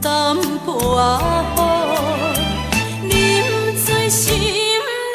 淡薄仔雨，啉醉心愈重。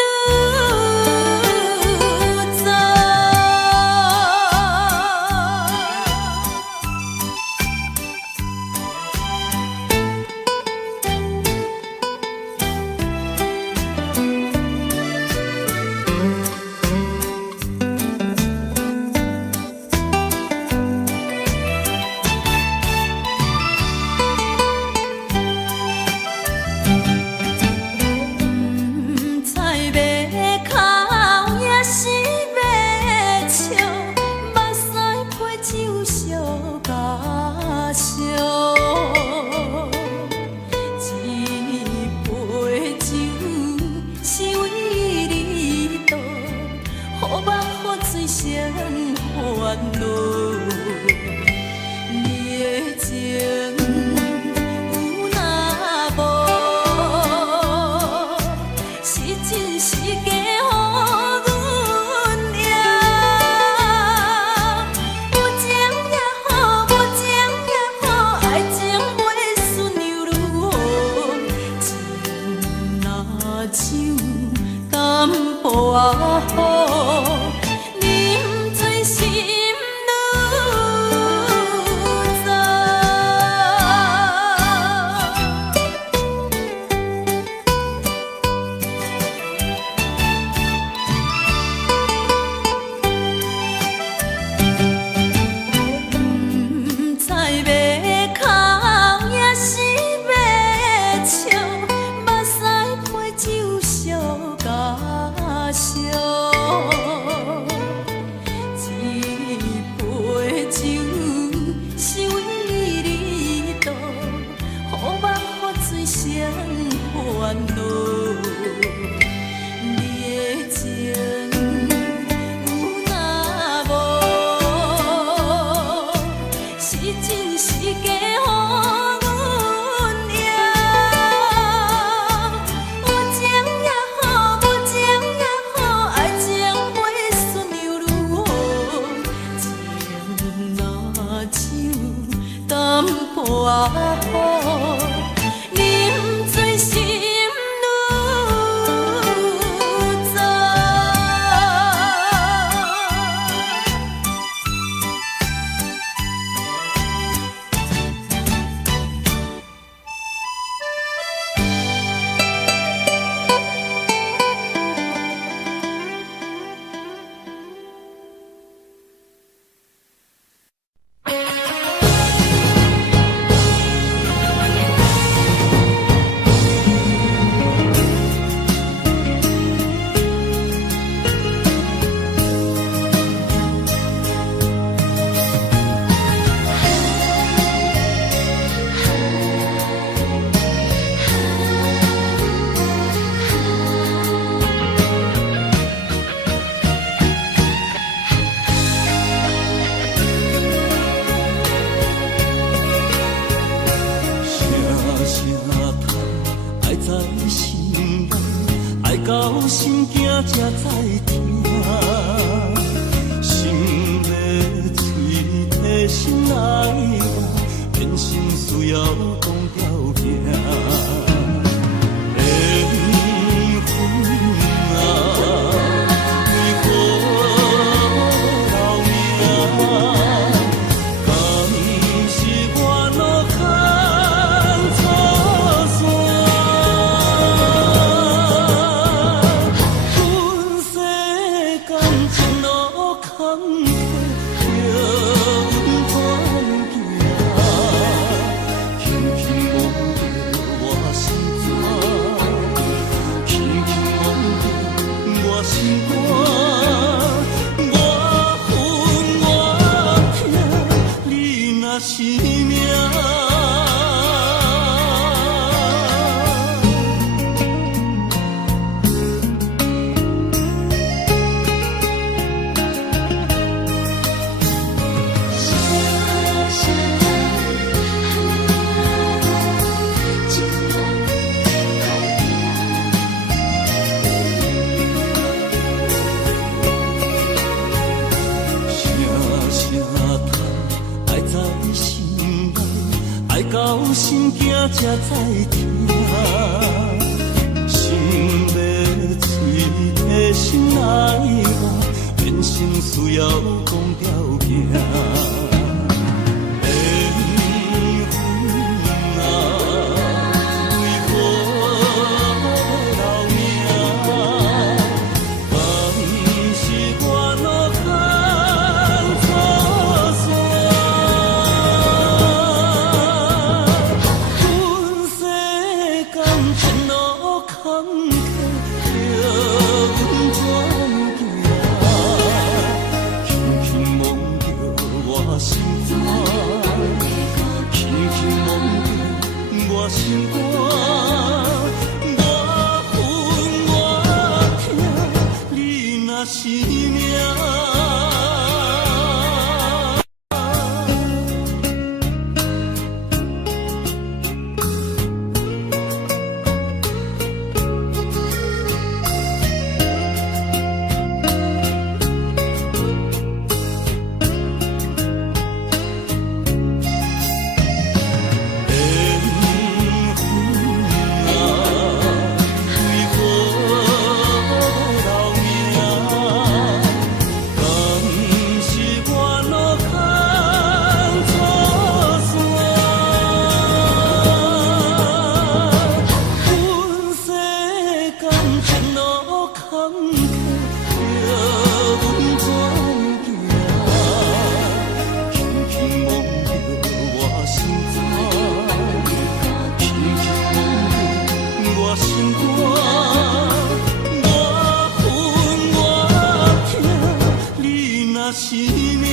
到心惊才知听，心要嘴替心爱我，变心需要讲条件。轻轻才知听，心要碎的心来话，变成需要讲条行。心肝，我恨我痛，你若是命。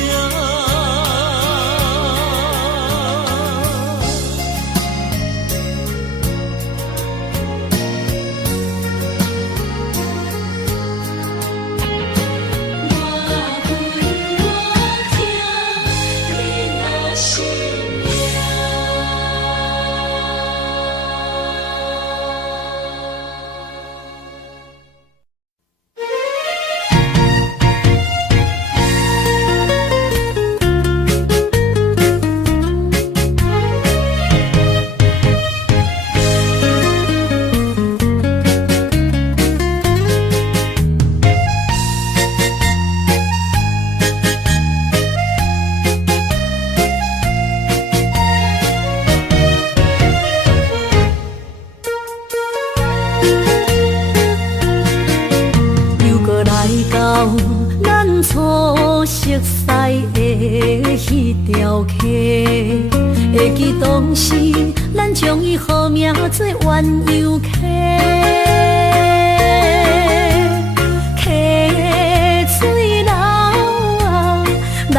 会记当时，咱将伊号名做鸳鸯溪，溪水流啊，流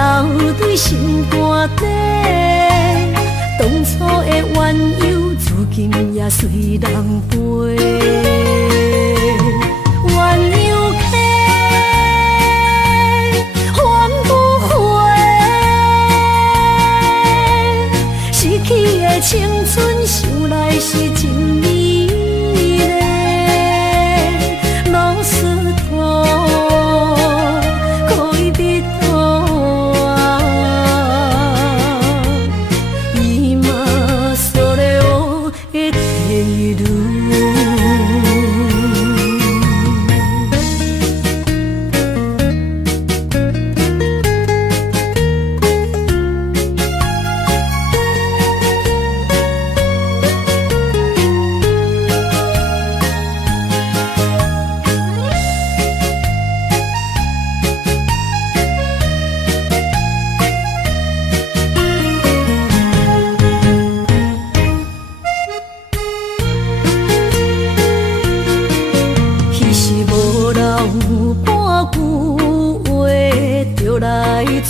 对心肝底。当初的鸳鸯，如今也随人飞。青春想来是真美丽，老师徒可以比途啊，伊嘛所了的地路。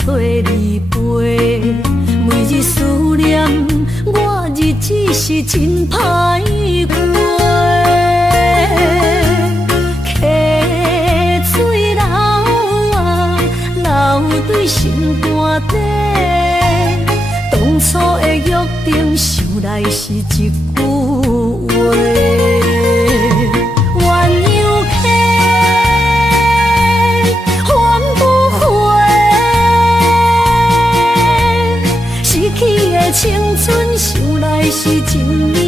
找你陪，每日思念，我日子是真歹过。溪水流啊，流对心肝底。当初的约定，想来是一句话。青春想来是真美。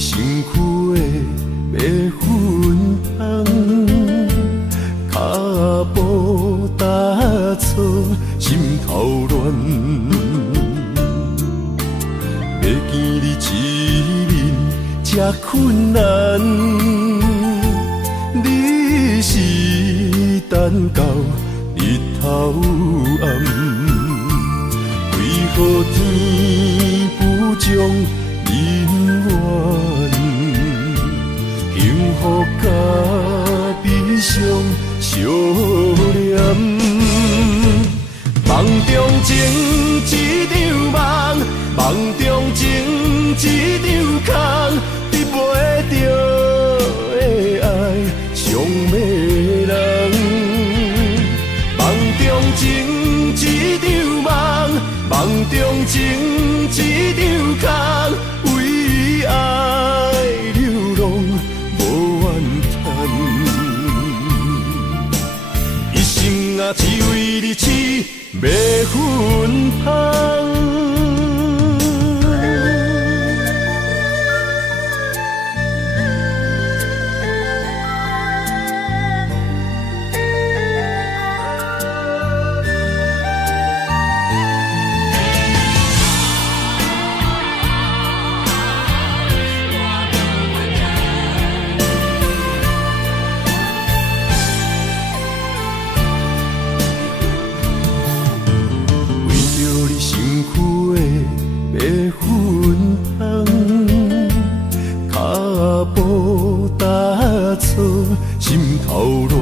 身躯的要滚烫，脚步踏错，心头乱。要见你一面这困难，你是等到日头暗，为何天不将人缘幸福甲悲伤相连？梦中情一场梦，梦中情一场空，得袂着的爱上迷人。梦中情一场梦，梦中情一场空，为爱流浪无怨叹。一生啊，只为你痴，要魂芳。心头乱，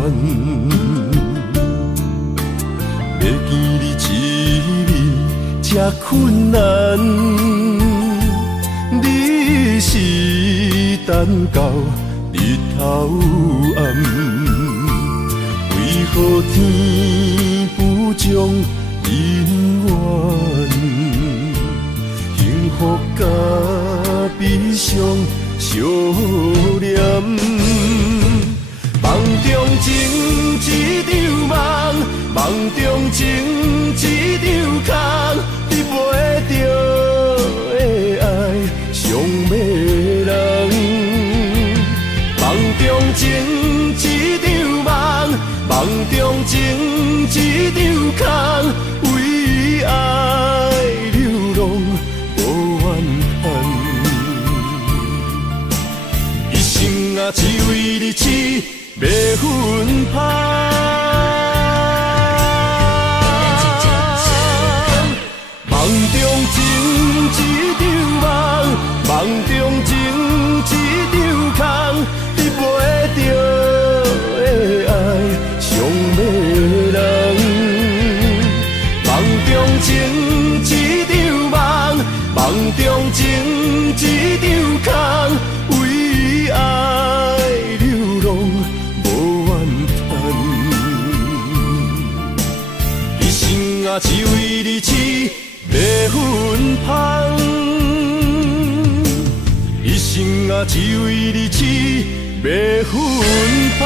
要见你一面这困难，你是等到日头暗，为何天不将人缘幸福甲悲伤相连？梦中情一场梦，梦中情一场空，得袂着的爱上迷人。梦中情一场梦，梦中情一场空，为爱流浪无怨叹。一生啊，只为你痴，要魂芳。梦中情一场梦，梦中情一场空，得袂着的爱上迷人。梦中情一场梦，梦中情一场空，为爱流浪无怨叹。一生啊，只为你痴，要魂芳。一生啊，只为你痴，要魂芳。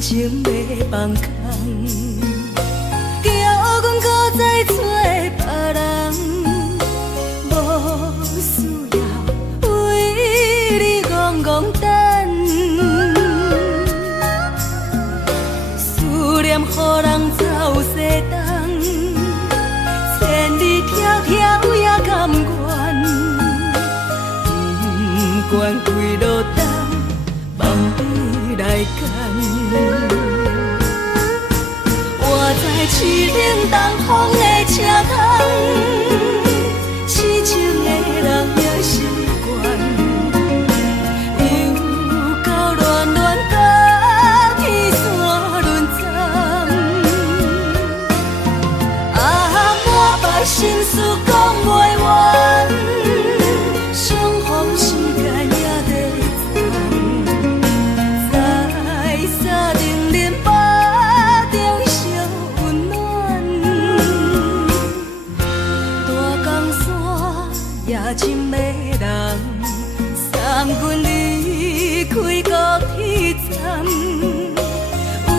情要放空，叫阮搁再找别人，无需要为你戆戆等。思念予人走西东，千里迢迢也甘愿，不管几落冬，望你来干。我在凄冷东风的车窗，痴情的人也习惯，真的人，三军离开高铁站，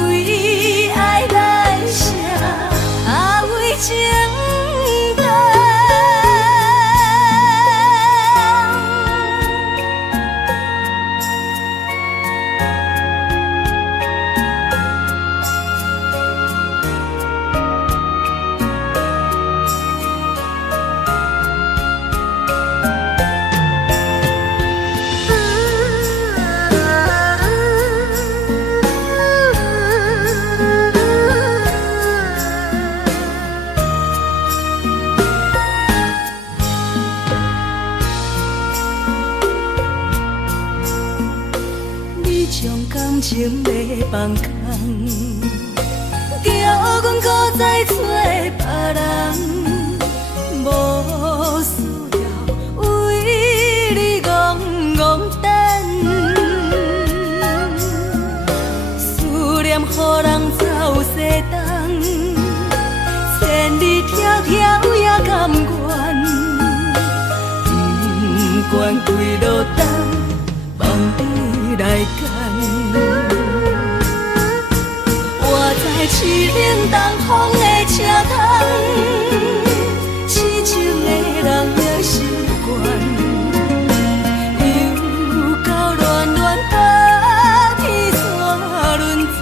为爱来舍，为情重。情要放空，叫阮搁再找别人，无需要为你戆戆等。思念予人走西东，千里迢迢也甘愿，不管几路灯，望你来干。凄冷东风的车窗，痴情的人也习惯，又到恋恋把天线轮转。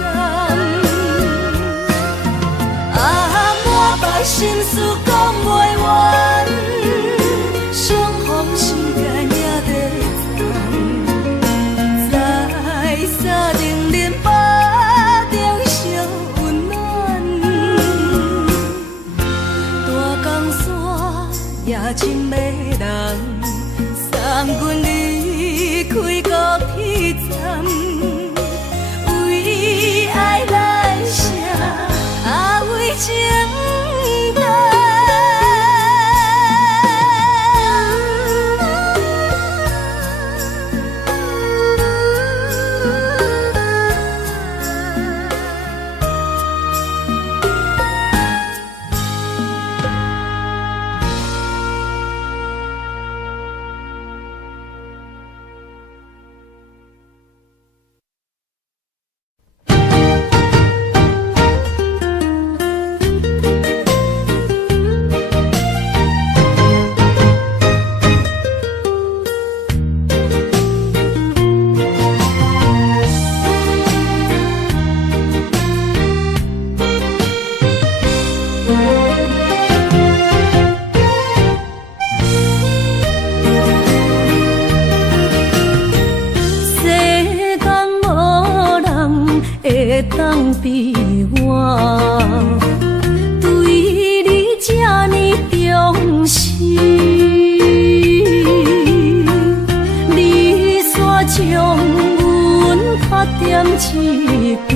满腹心事讲袂完，相逢时间也在站，在山顶林北。也真要人，三军离开高铁站，为爱来舍，为情重。当比我对你这呢重视，你煞将阮拍点一边，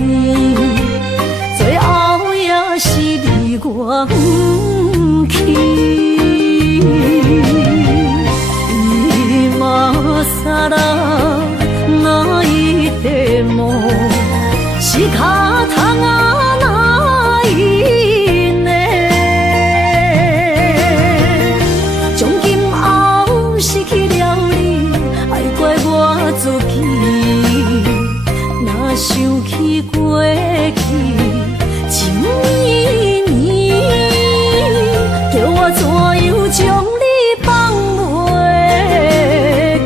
最后也是你我不去。伊嘛萨拉那伊的梦。是脚痛啊，哪因呢？从今后失去了你，爱怪我自己。若想起过去情绵绵，叫我怎样将你放袂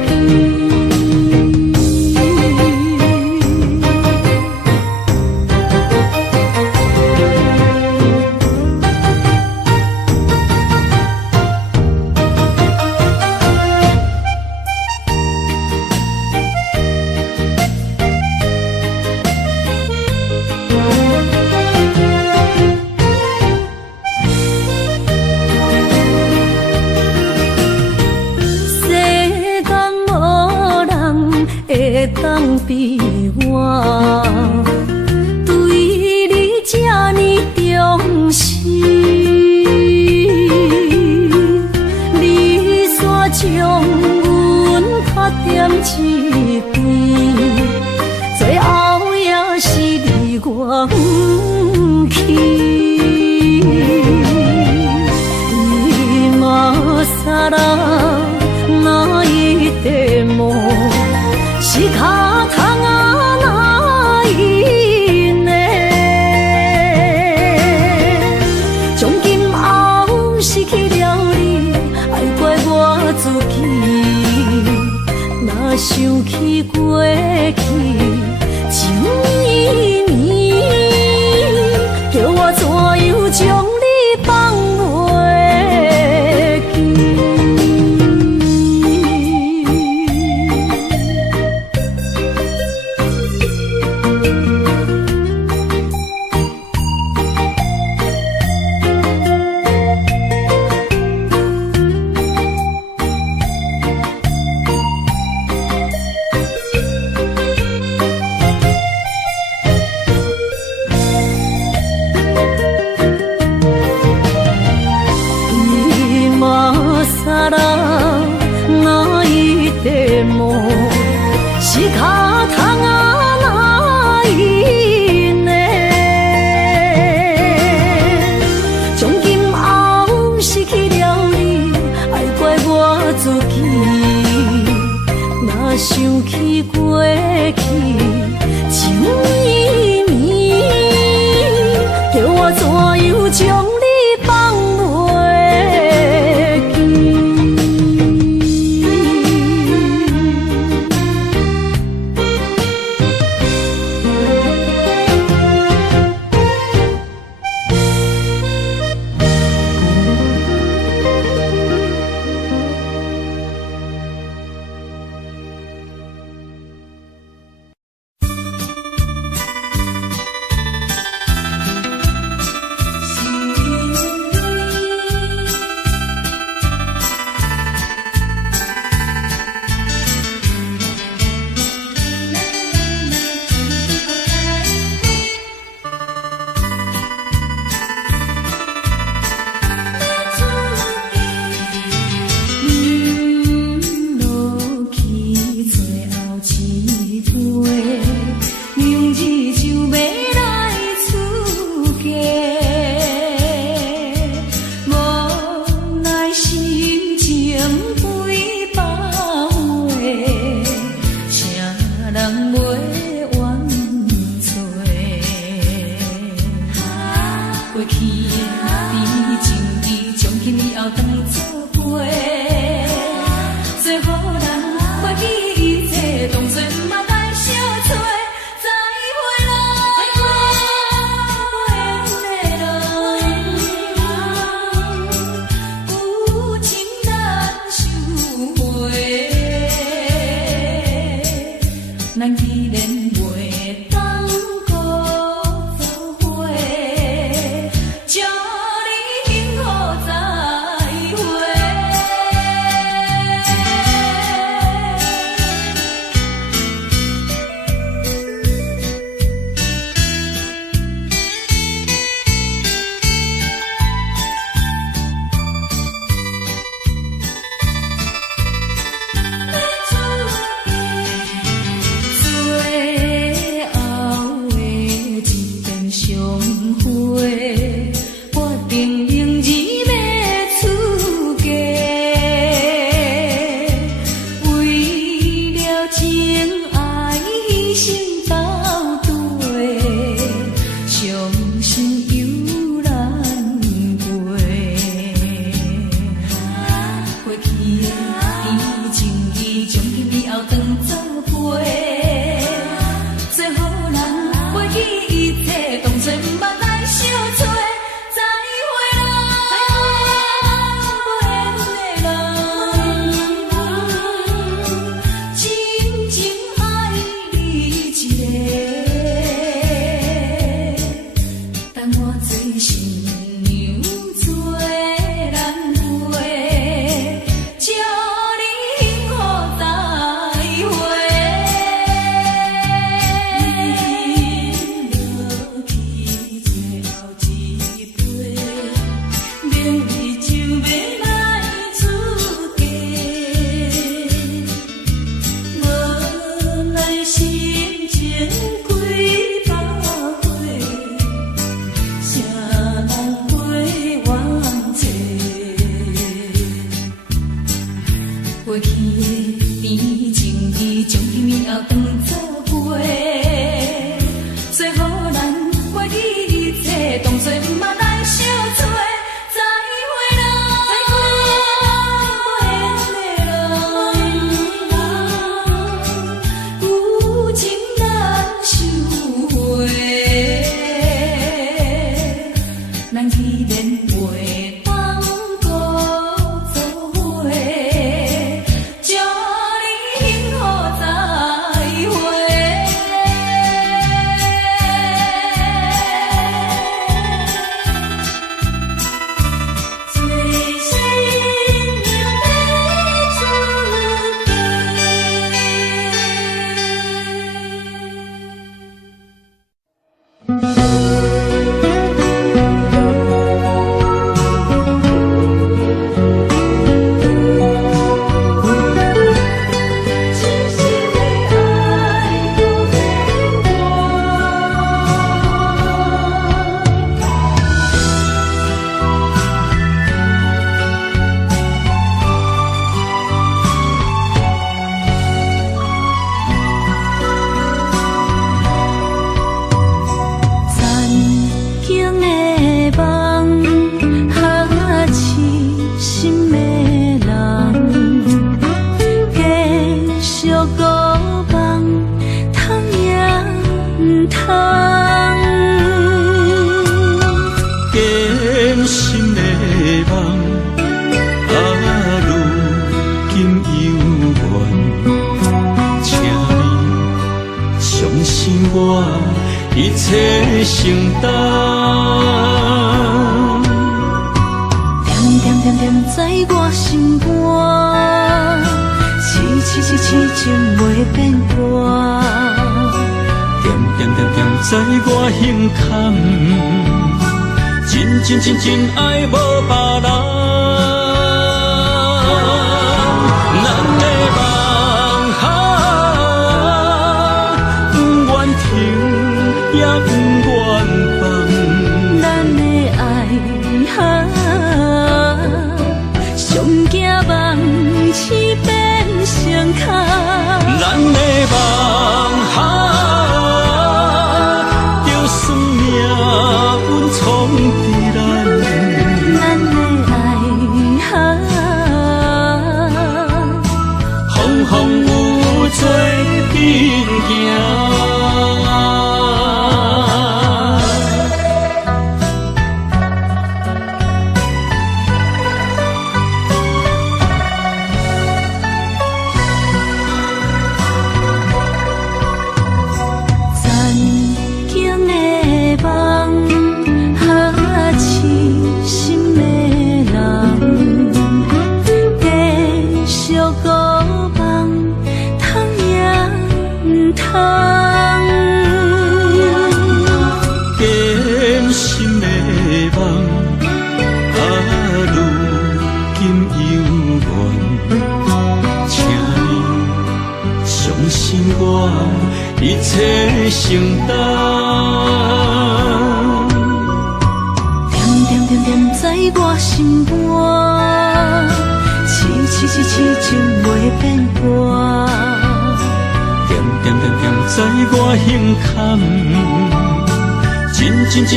记？当比我对你这呢重视，你煞将阮拍点一边，最后也是你我不去。伊嘛萨拉想起过去，情绵绵，叫我怎样将你放袂记？是脚桶啊哪一呢？从今后失去了你，爱怪我自己。若想起过去，情绵绵，叫我怎样将你放袂记？切承担。点点点点在我心肝，痴情袂变卦。点点点点在我胸坎，真爱无别人。咱的梦不愿停，也不愿放。咱的爱上惊梦痴变成空。咱的梦就算命运闯伫咱，咱的爱风风雨做阵行。一切承担，点点点点在我心肝，痴情袂变卦。点点点点在我胸坎，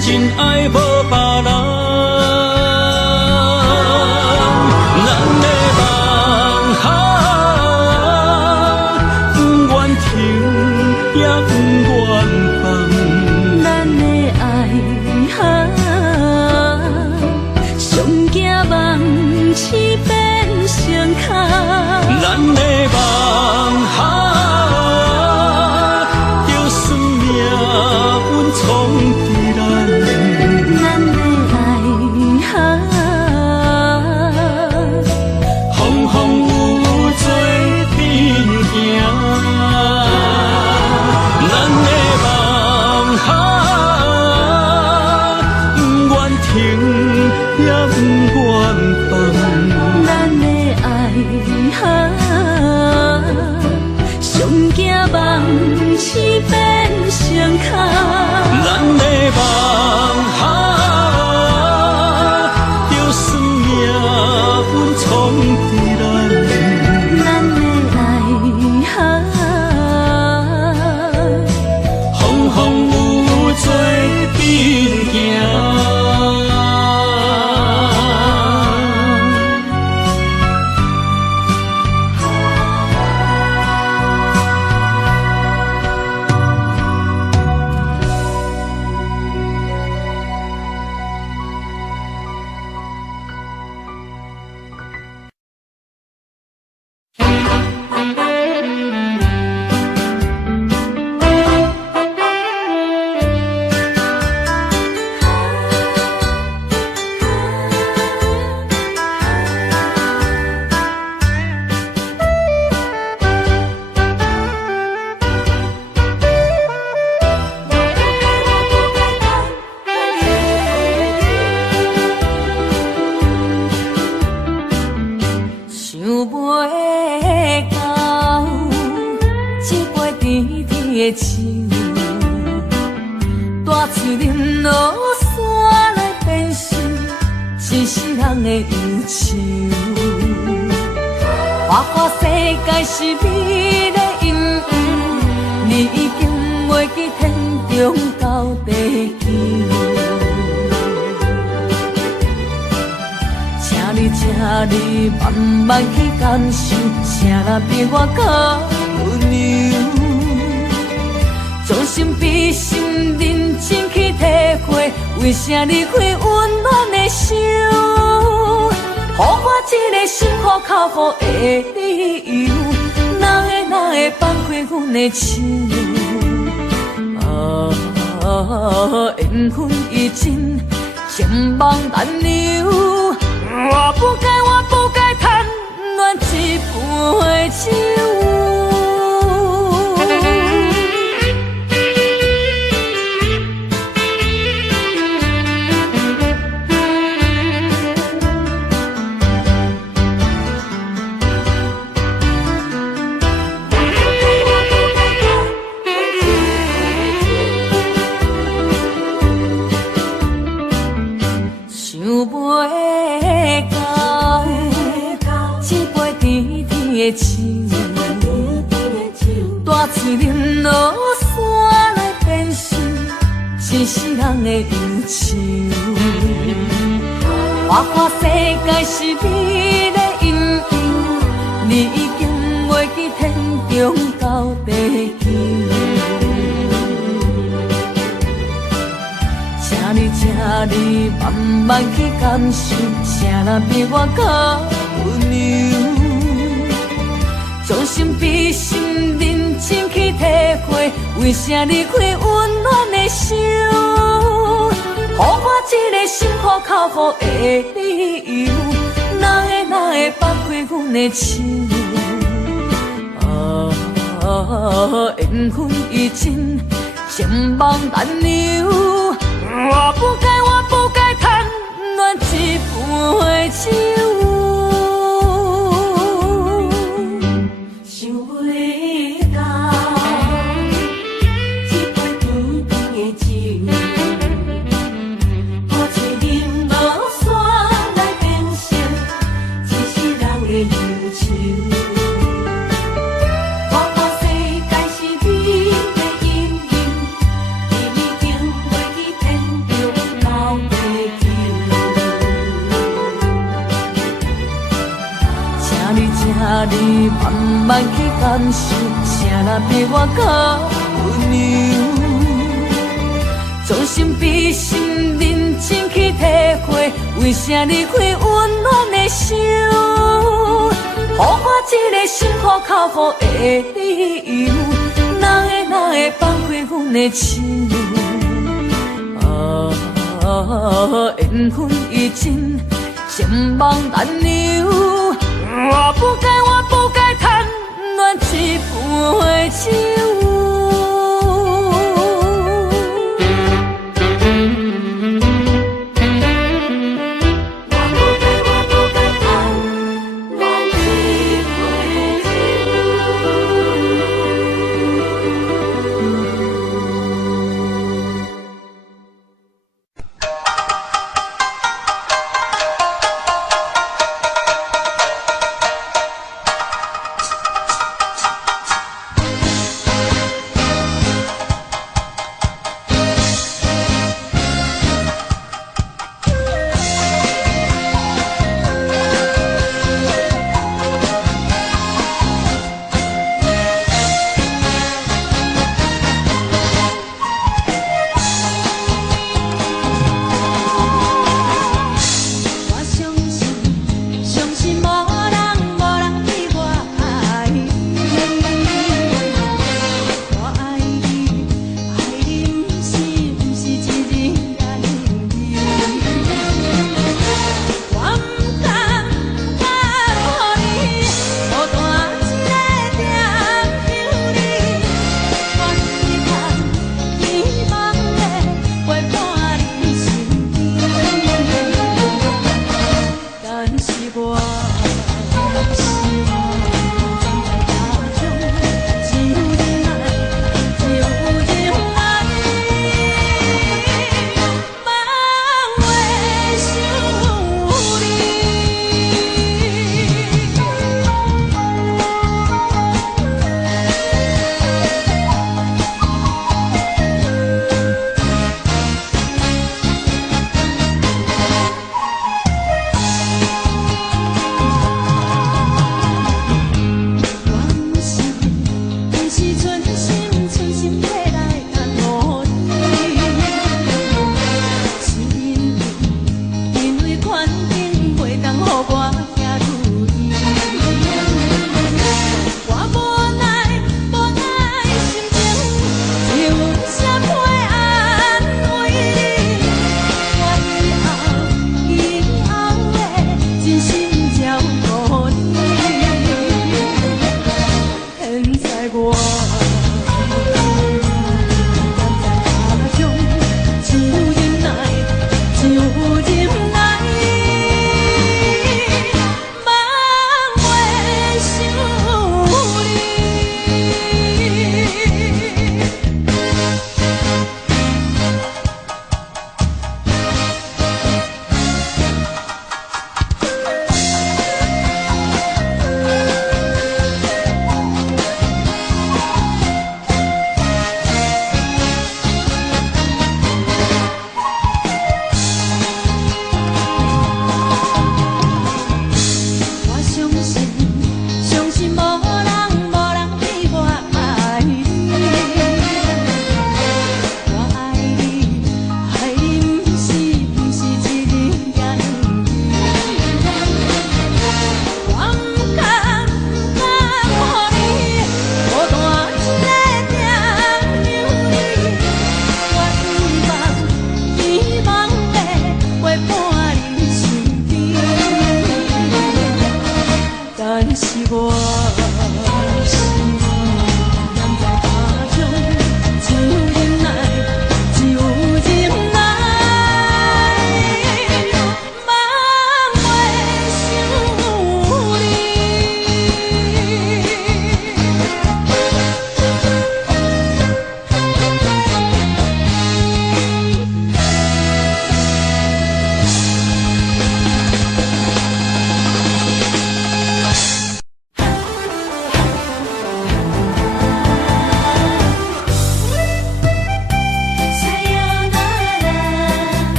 真爱无别人。咱的梦不愿停，也不愿放。咱的爱上惊梦痴变成空。咱的梦就算命运闯伫咱，咱的爱风风雨做阵行。咱的梦不愿停，也不愿放。咱的爱上惊梦痴变成空。咱的梦就算命运闯伫咱，咱的爱风风雨做阵行。大树林落山来变成一世人的忧愁。花世界是美丽阴影，你已经袂记天中到地球。请你慢慢去感受，啥人比我较温柔。将心比心，认真去体会，为啥离开温暖的手？予我一个心苦口苦的理由，哪会放开阮的手？缘分已尽，情梦难留。我不该贪恋一杯酒。大嘴啉落山来变成一世人的忧愁。我看世界是美的阴影，你已经袂记天中到地球。请你慢慢去感受，谁人比我较温柔？将心比心，认真去体会，为啥离开温暖的手？予我一个心苦口苦的理由，哪会放开阮的手？缘分已尽，情梦难留。我不该贪恋一杯酒。你慢慢去感受，谁人比我较温柔？将心比心，认真去体会，为啥离开温暖的手？予我一个心苦口苦的理由，哪会放开阮的手？缘分已尽，情梦难留。我不该贪恋一杯酒。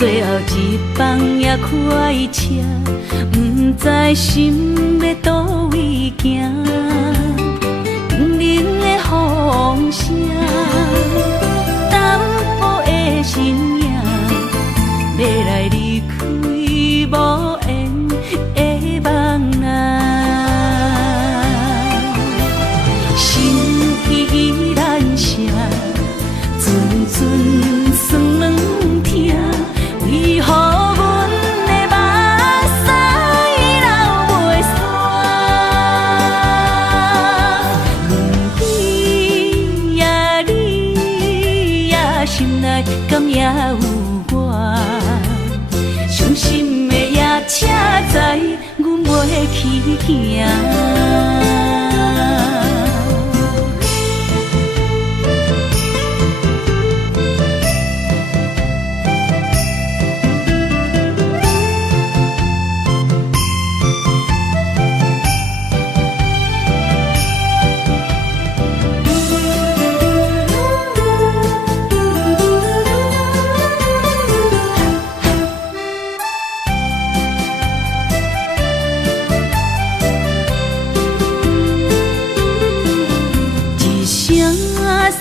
最后一班也开车，不知心要倒位行。冷冷的风声，淡薄的身影，要来离开无缘的梦啊。心依然舍，阵阵酸软痛，为何阮的目屎流袂煞？轮回呀，你呀，心内敢也有我？伤心的夜车载，阮袂去行。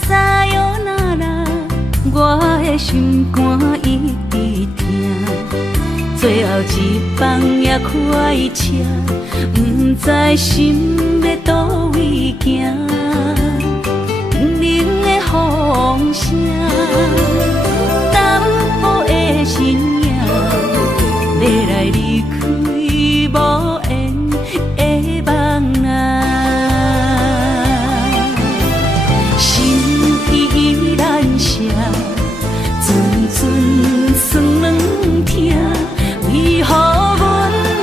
撒哟那拉，我的心肝一直疼。最后一班也开车，不知心要倒位行。冷冷的风声，淡薄的身影，要来离开无缘的梦啊。依然舍，阵阵酸软痛，为何阮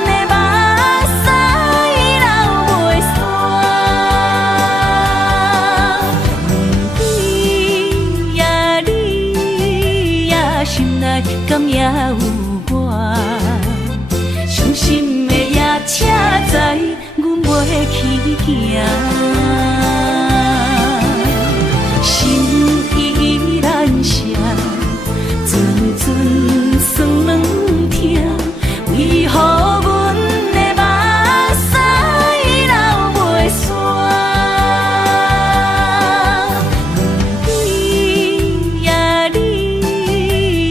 的目屎流袂煞？轮回呀，你呀，心内敢也有我？伤心的夜车载，阮袂去行。阵阵酸软痛，为何阮的目屎流袂煞？轮回呀，你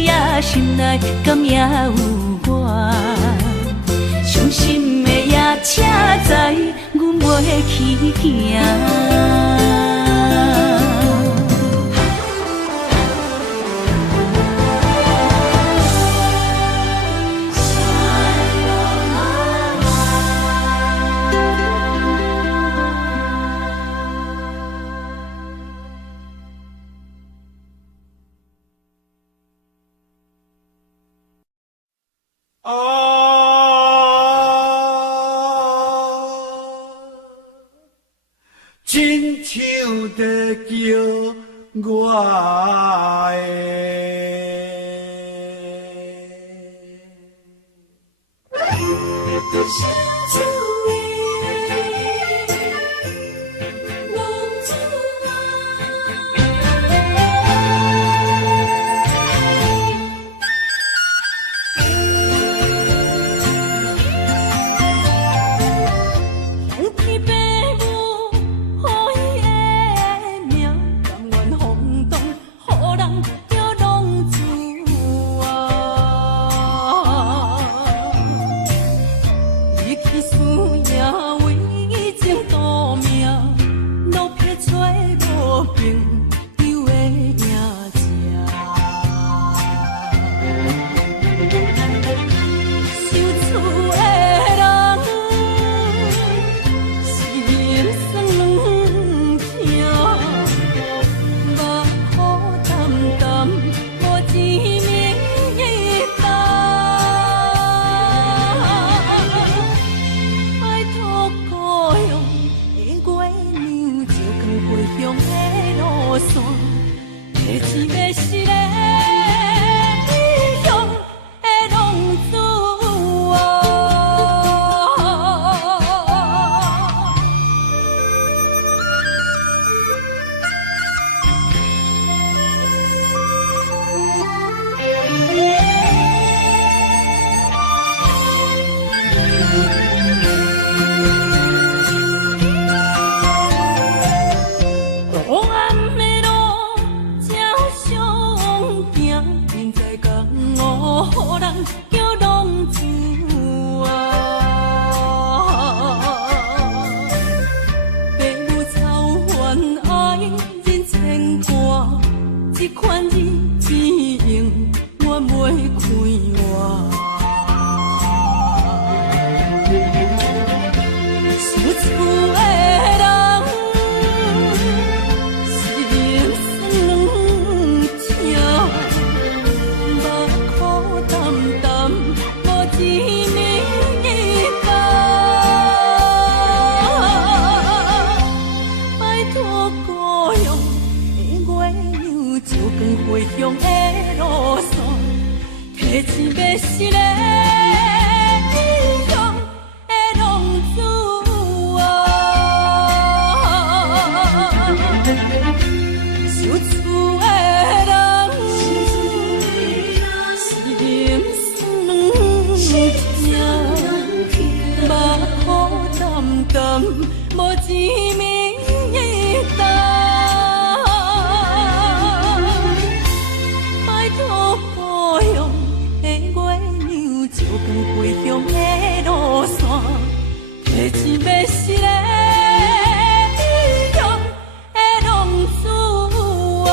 呀，心内敢也有我？伤心的夜车载，阮袂去行。亲像在叫我思叫浪子啊。父母操怨爱人牵挂，这款日子用我袂开活。想厝的人心酸两条，目苦淡淡无一年高。拜托故乡的月亮，照光回乡的路线，提钱要是个英雄的浪子啊。想厝的人心酸两条，目苦淡淡无一暝重。拜托故乡的月亮，照光回乡的路线，提钱要是个英雄的浪子啊。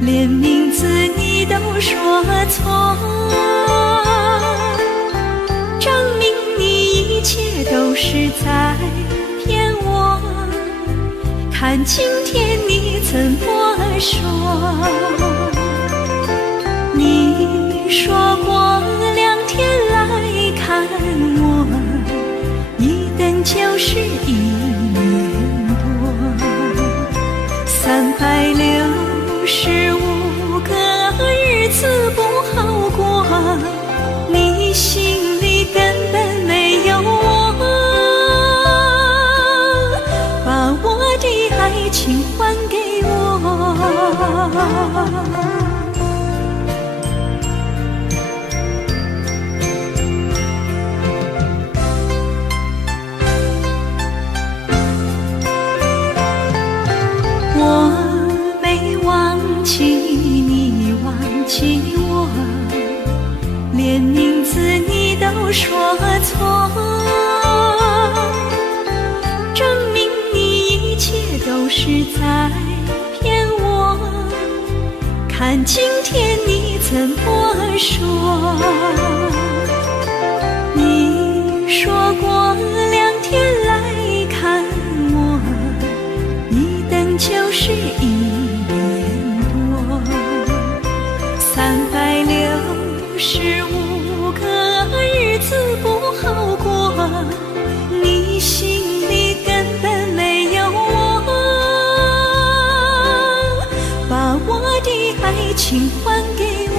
连名字你都说错，证明你一切都是在骗我。看今天你怎么说？你说过2天来看我，一等就是1年多，365个日子不好过，你心里根本没有我，把我的爱情还给我。你忘记我，连名字你都说错，证明你一切都是在骗我。看今天你怎么说？你说过2天来看我，一等就是1年。365个日子不好过，你心里根本没有我，把我的爱情还给我。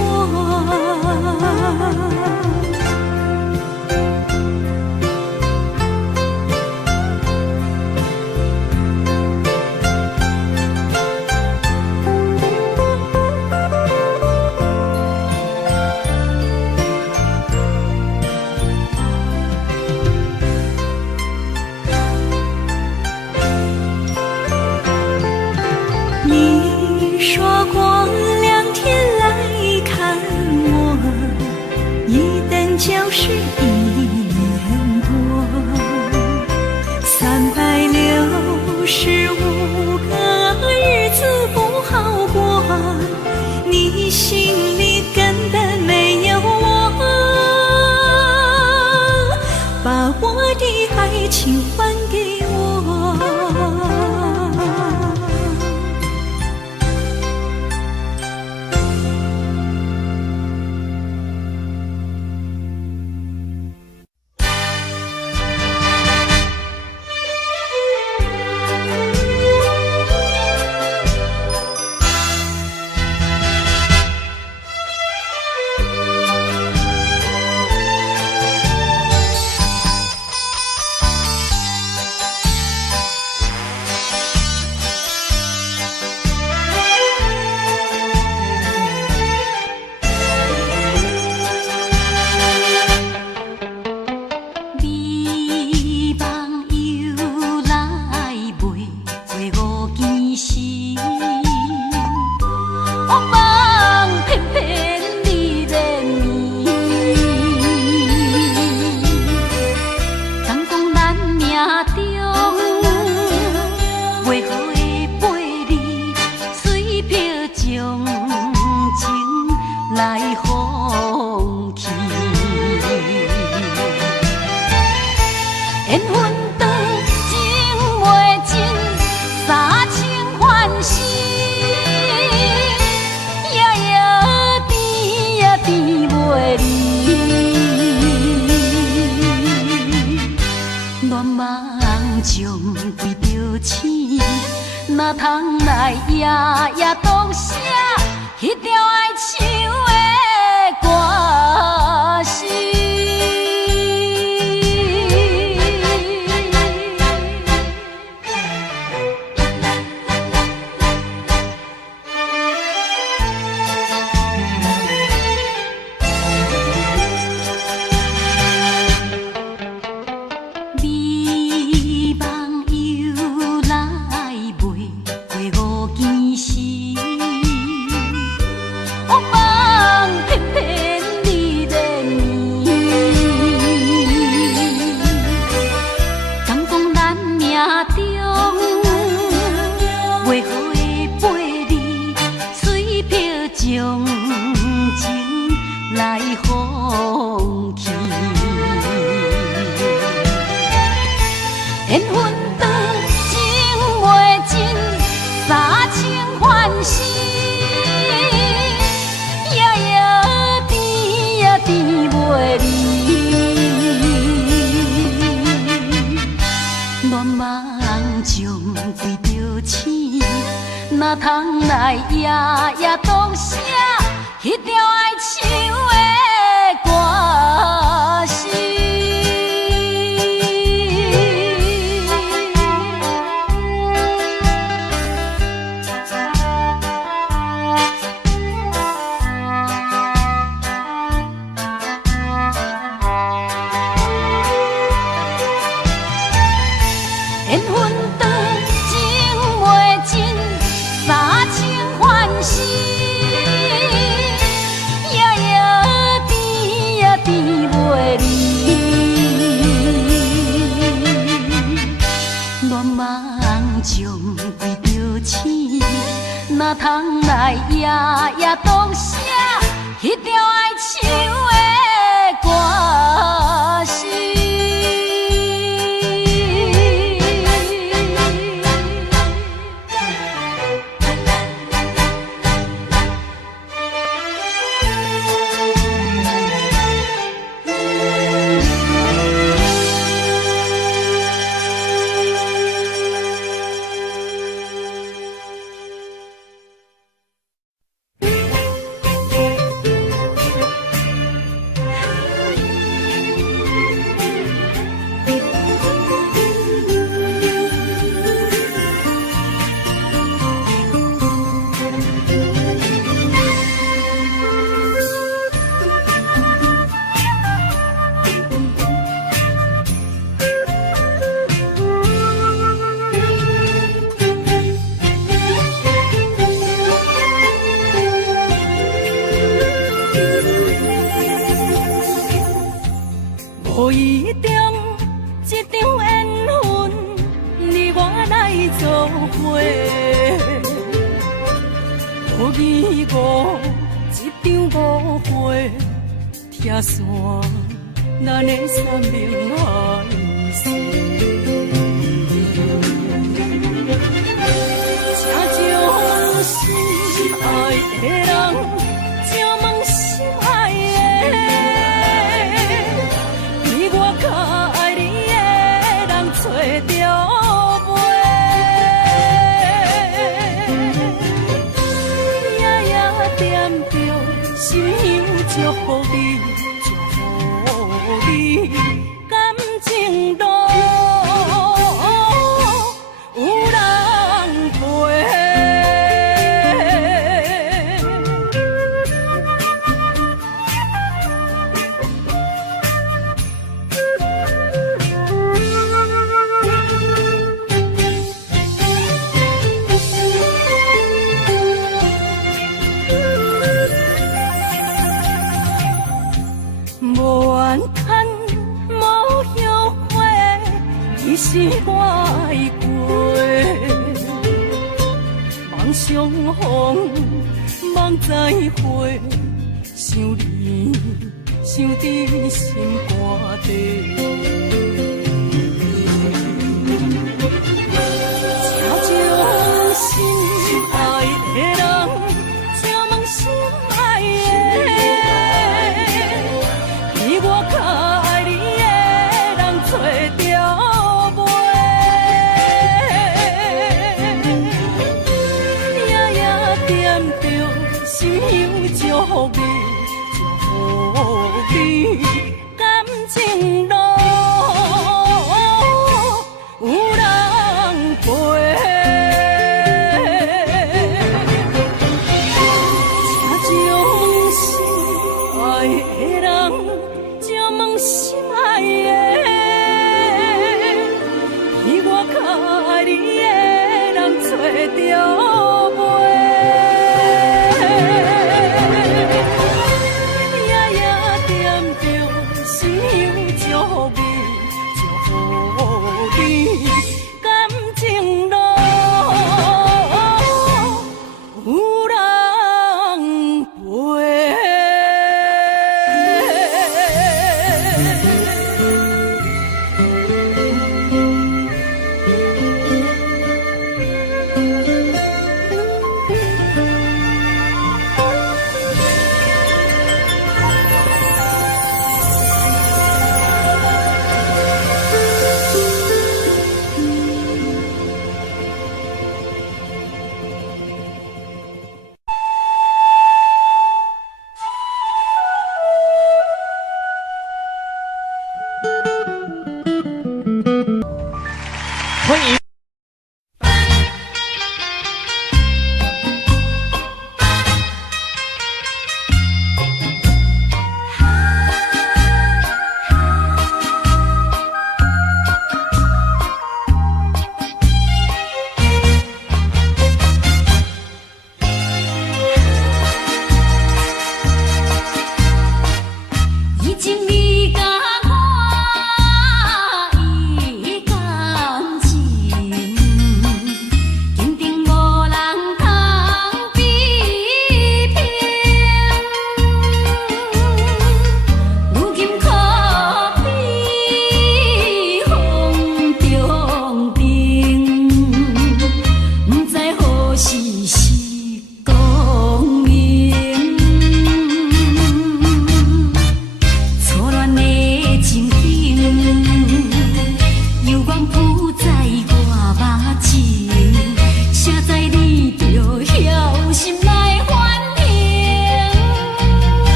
爱情还给我。哪通来夜夜读写迄条哀愁的歌词？哪通来夜夜读写迄条哀愁的歌词？缘分长，情袂尽。三情欢喜，夜夜甜呀甜袂离。恋梦将归着醒，哪通来夜夜读写迄条哀愁的歌词？无一点一场缘分，你我来作伙。无义无一场误会，拆散咱的三明海誓。着袂，夜夜惦着心香祝福你，祝福你感情路有人陪。无怨叹，无后悔，你是我的过。梦相逢，梦再会，想你，想伫心肝底。请将心爱的人，请问心爱的。我较爱你的人找着袂，夜夜惦着心香祝福你，祝福你感情路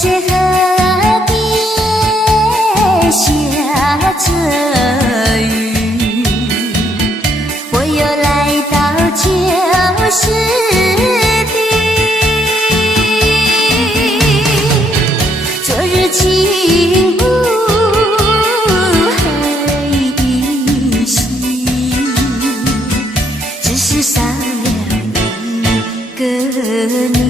谢河边下着雨，我又来到旧时地。昨日情不黑依稀，只是少了一个你。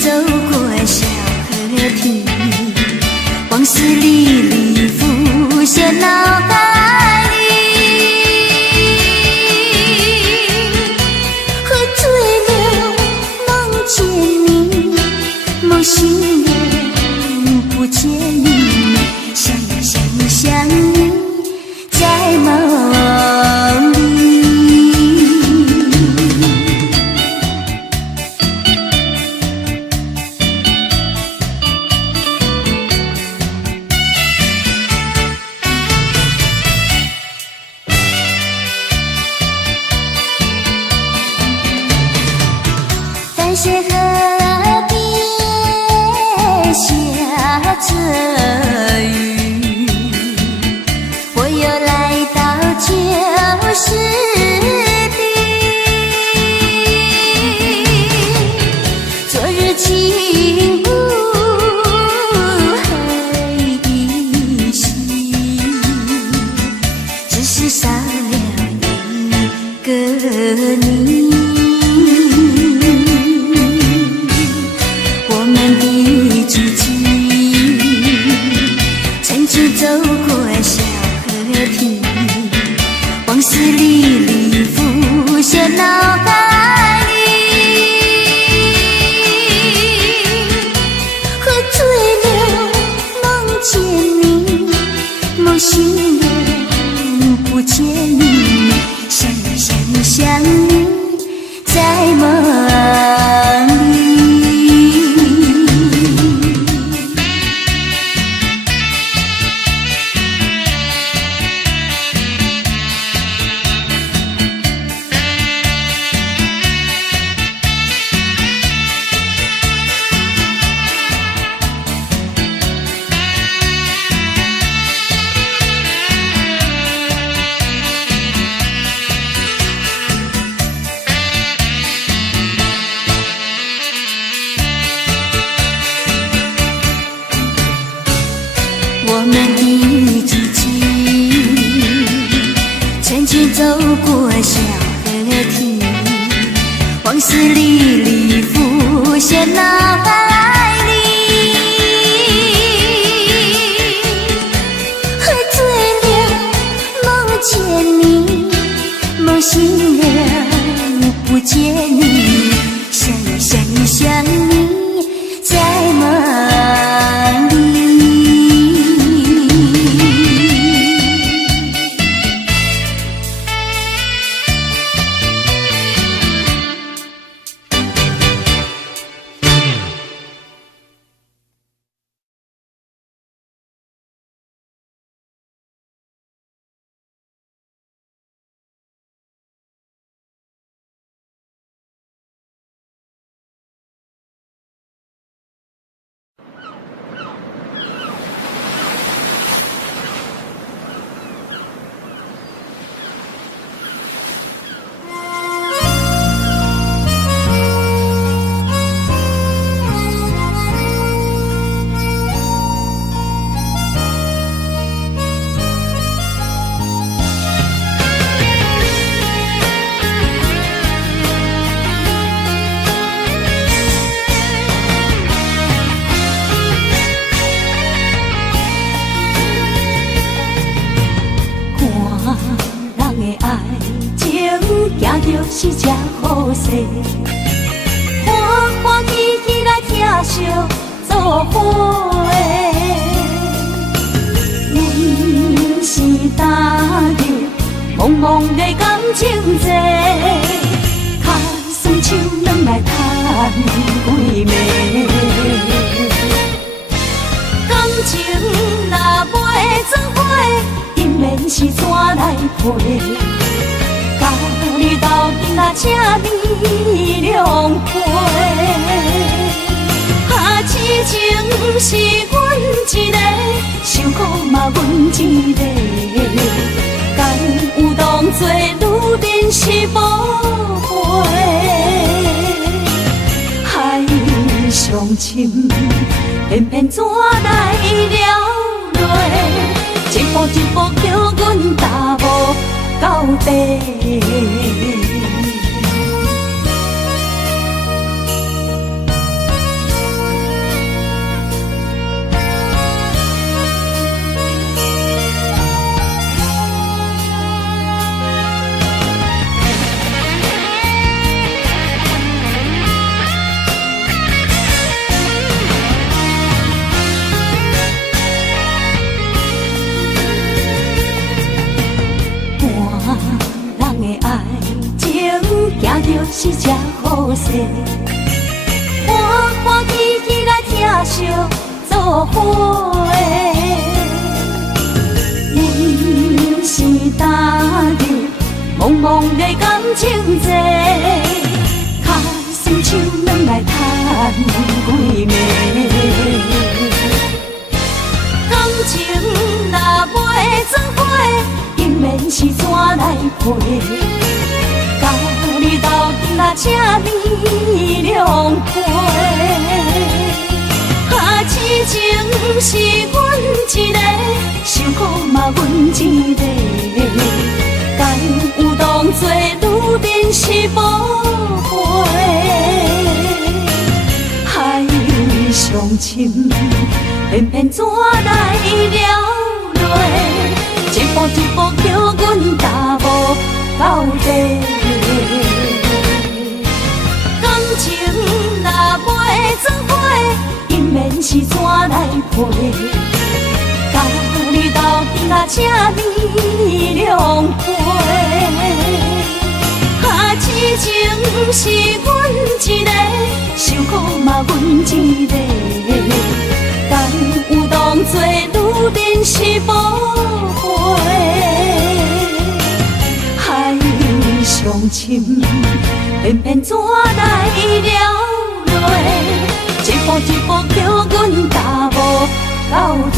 走过小河堤，往事历历浮现脑海里。喝醉了，梦见你，梦醒了，不见你，想你，在梦里。淡水河边下着雨，我又来到旧时地。昨日情不黑依稀，只是少了一个你。走过小河堤，往事历历浮现脑海里。喝醉了，梦见你，梦醒了，不见你，想你，在梦里。我们的知己，曾经走过小河堤，往事历历浮现脑海里。喝醉了，梦见你，梦醒了，不见你，想你，在梦里。是这好势，欢欢喜喜来听相作伙的。阮是今日茫茫的感情债，卡酸手软来叹几暝。感情若袂做伙，因免是怎来陪？甲你斗阵啊，这美良陪。啊，痴情是阮一个，受苦嘛阮一个，敢有当作女人是无悔？海上深，偏偏怎来了落？一步一步叫阮踏无到底。是只好势，欢欢喜喜来疼惜做伙的，因是踏入茫茫的感情债，脚酸手软来叹几暝。感情若袂做伙，因缘是怎来陪？甲你斗阵啊，这美良陪。啊，痴情是阮一个，受苦嘛阮一个，敢有当作女人是无悔？海上深，偏偏怎来了落？一步一步叫阮踏无到底。感情若袂做伙，因缘是怎来陪？甲你斗阵啊，这美良陪。啊，痴情是阮一个，受苦嘛阮一个，敢有当作女人是无悔？海上深，偏偏怎来了落？一步一步叫阮踏无到底。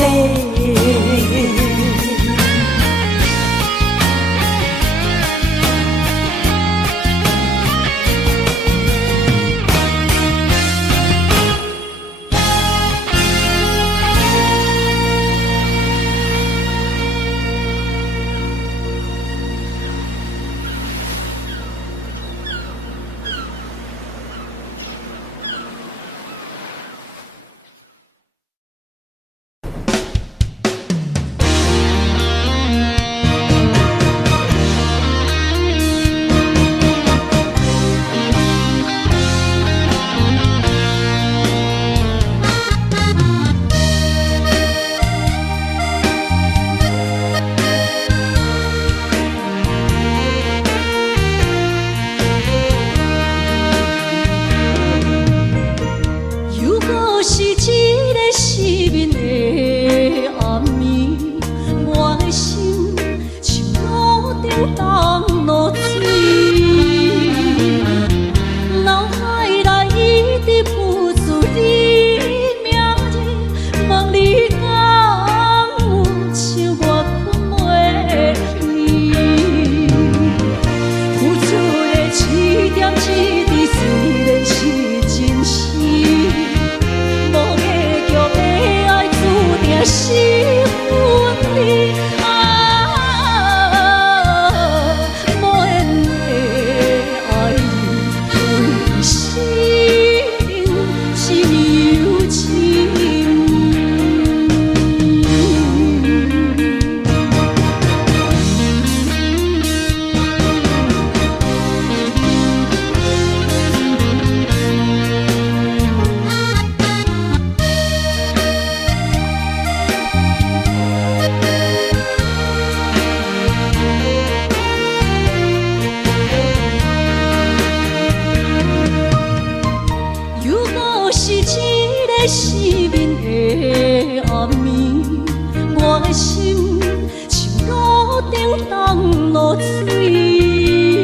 心像路顶东落水。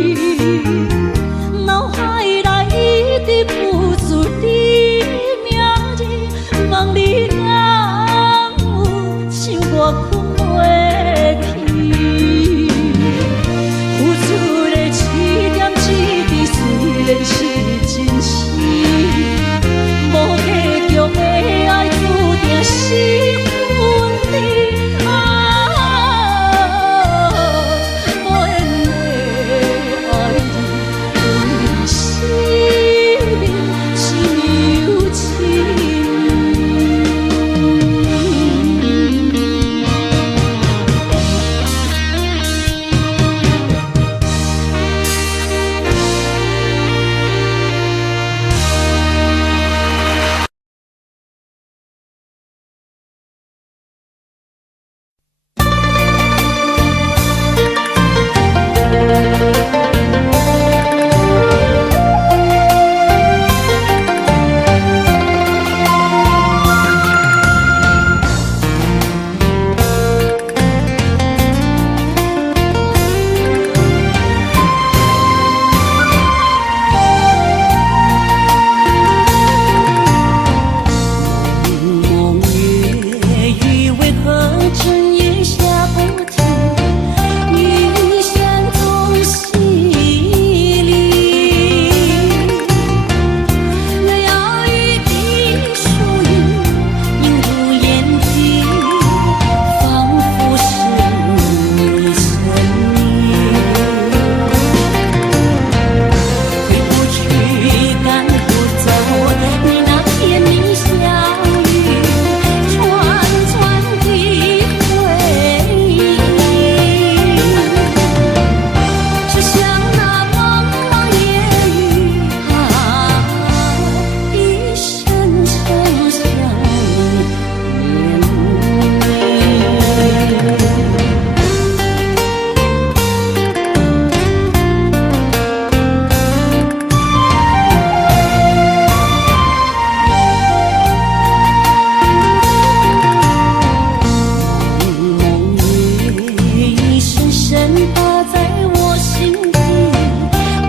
打在我心底，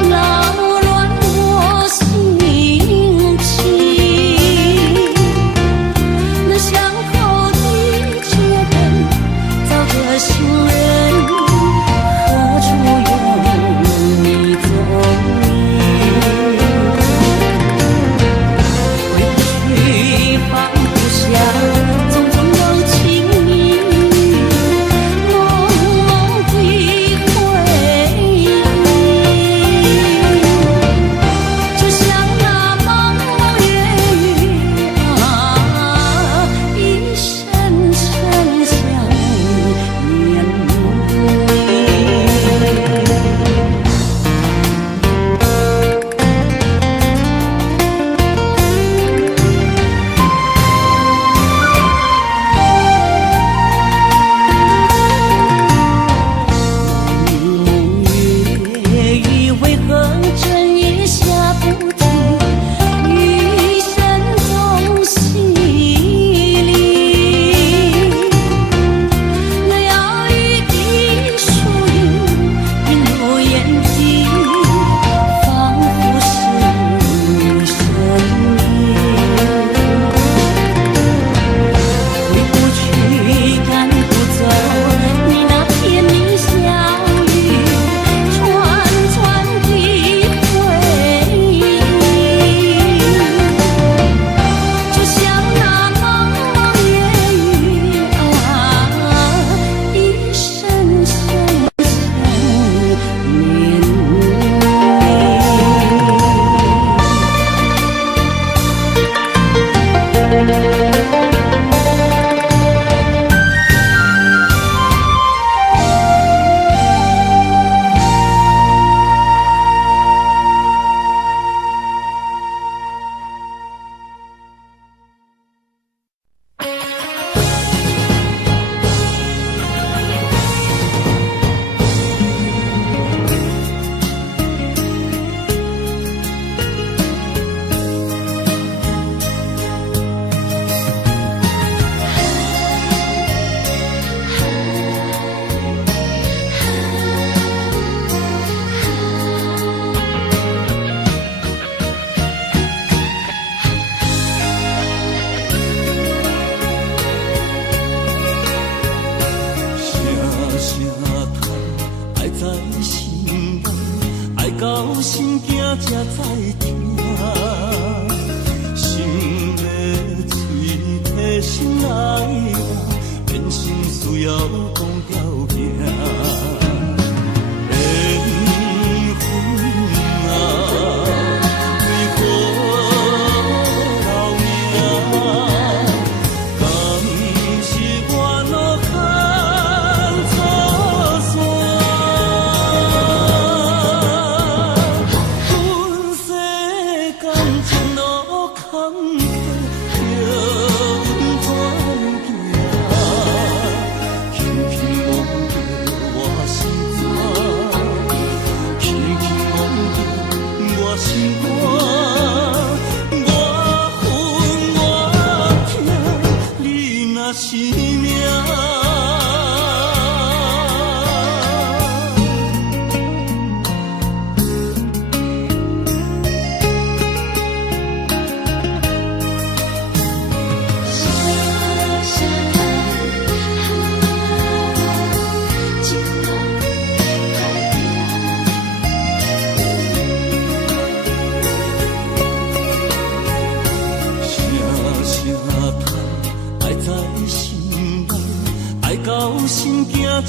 扰乱我心情。那伤口的缺点，找个新人，何处有你踪影？回不去，放不下。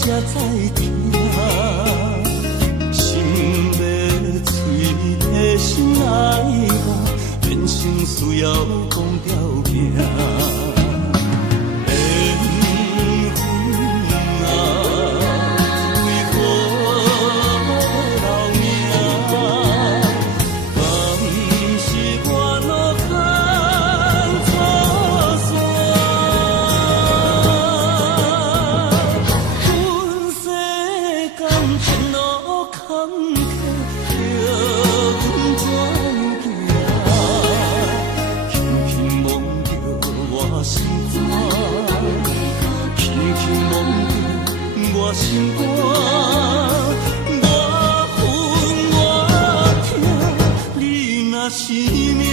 才知听，心要碎的心爱我，变成需要讲条命。心肝。是命。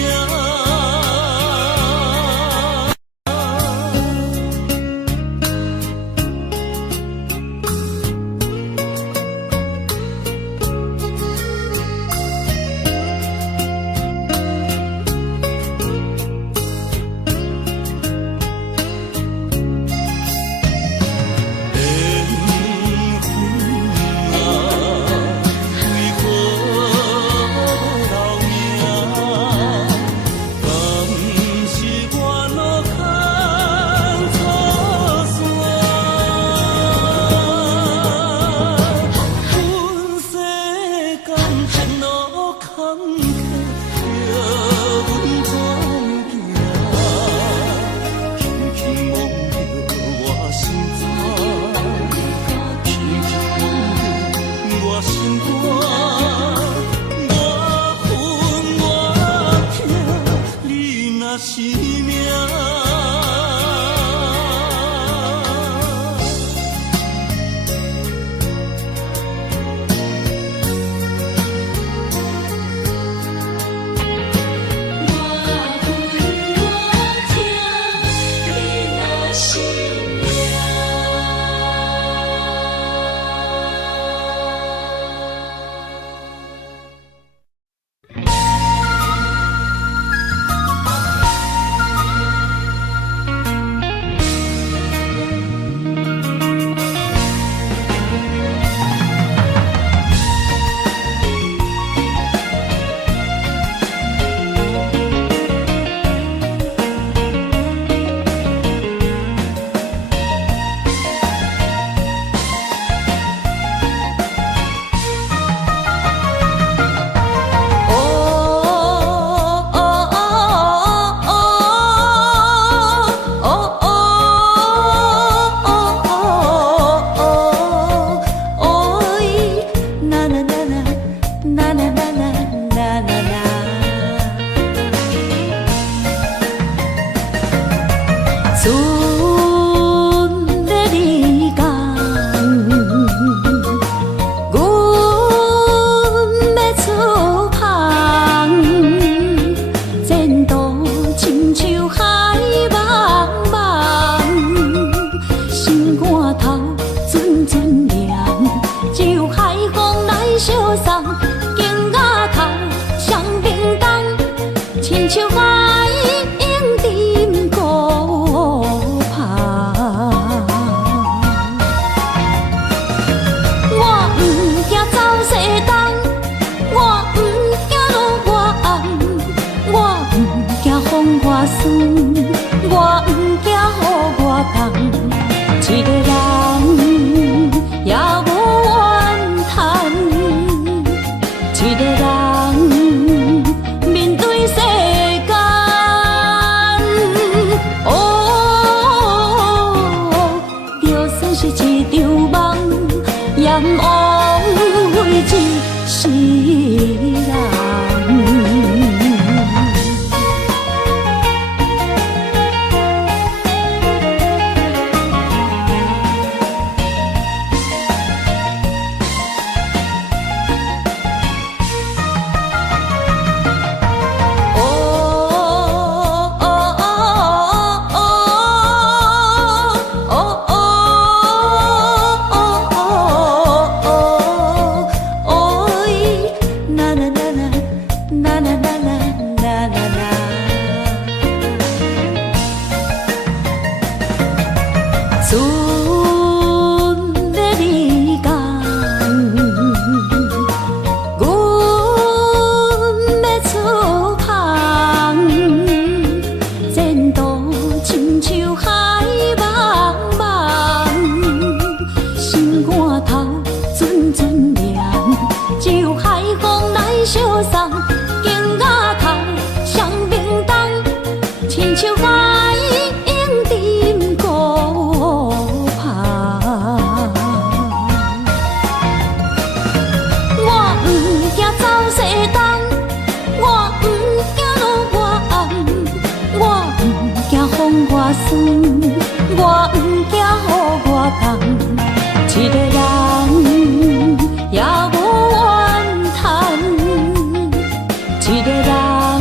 一个人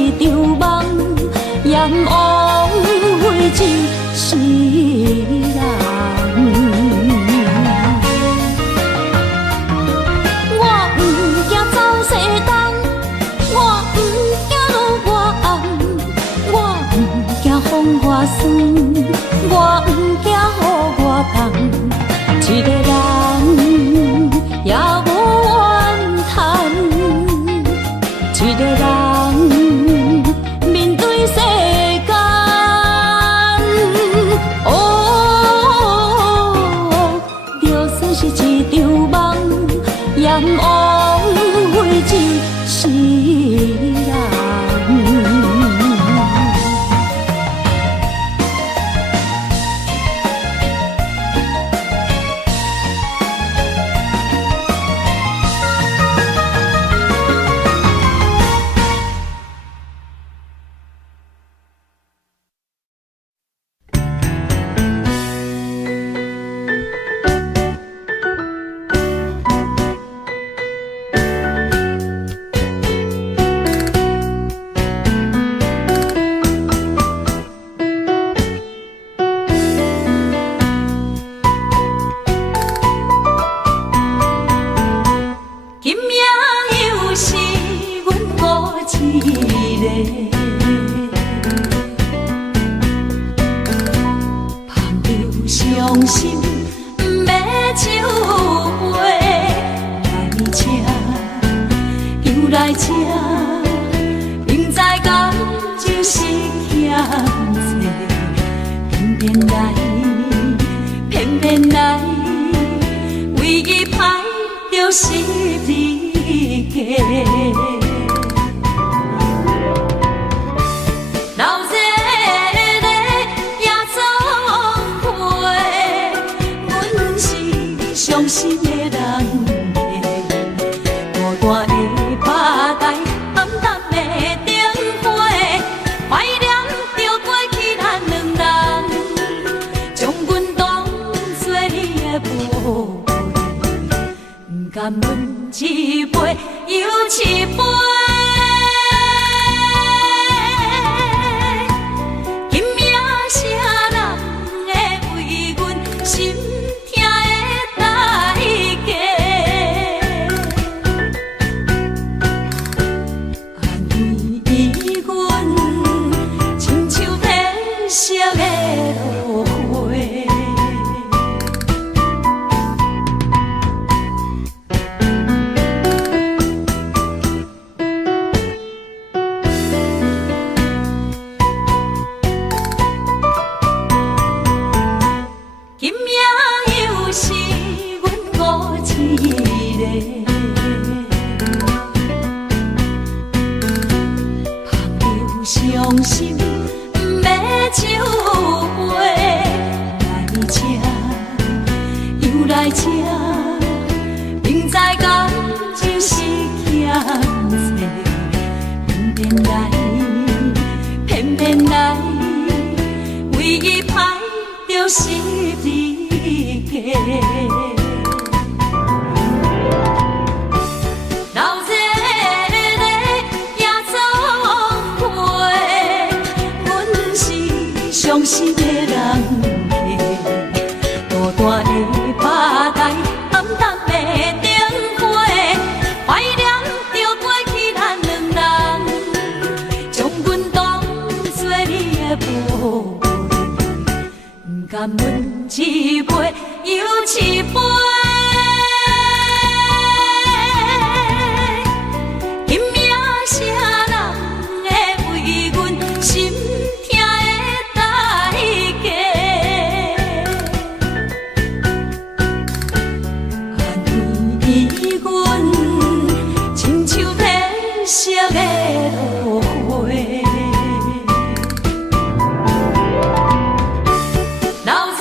一场梦，炎黄灰一世人。我不惊走西东，我不惊路外暗，我不惊风外酸，我不惊雨外重。一个人也无怨叹，一个人面对世间。哦，就算是一场梦，炎黄灰一世人。伤心不要收回，来这又来这，明知感情是欠债，偏偏来，偏偏来，为伊歹着是你家。伤心的人孤单的巴台，暗淡的灯花，怀念着过去咱两人，将阮当作你的宝贝，不甘阮一杯又一杯。今夜啥人会为阮心？伤心不要收回，来这又来这，明知感情是欠债，偏偏来，偏偏来，为伊歹着是你家。伤心的人孤单的巴台，暗淡的灯花，怀念着过去咱两人，将阮当作你的宝贝，不甘阮一杯又一杯。今夜啥人会为阮心？色的落花，老这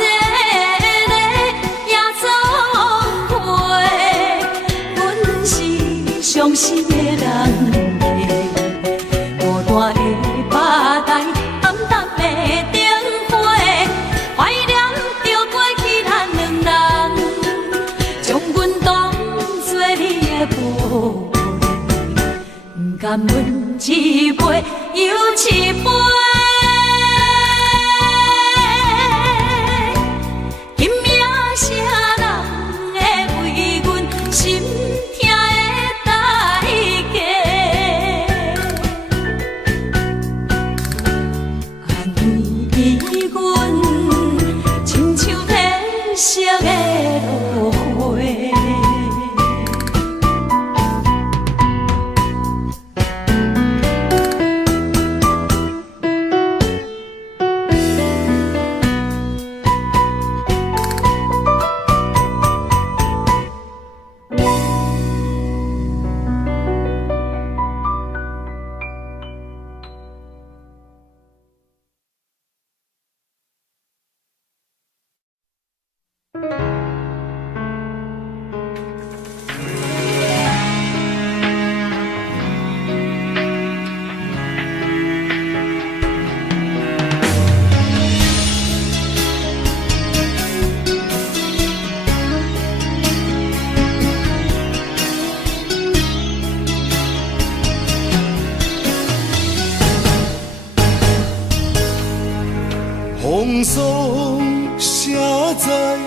风霜写在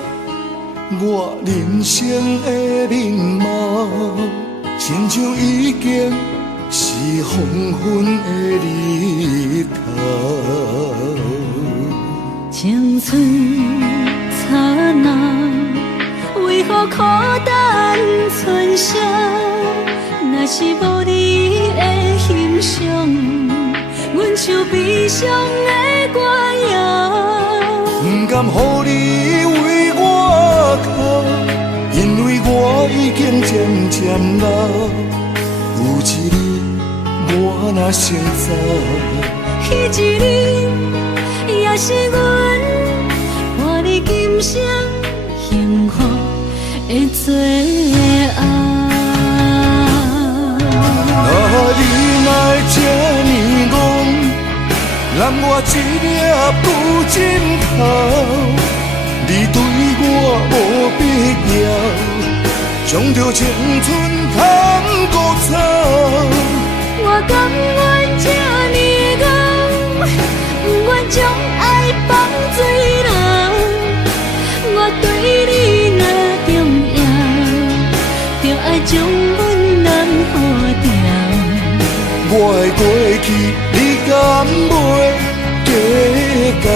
我人生的面貌，亲像已经是黄昏的日头。青春刹那，为何孤单存剩？若是无你的欣赏，阮像悲伤的歌谣。不甘予你为我哭，因为我已经渐渐老。有一日我若先走，彼一日也是阮伴你今生幸福的最后。你若会这呢戆，揽我一粒旧枕头，你对我无必要，将着青春通孤草。我甘愿这呢戆，不愿将爱放水流。我对你若重要，就爱将阮人付掉。我的过去，你敢袂计较？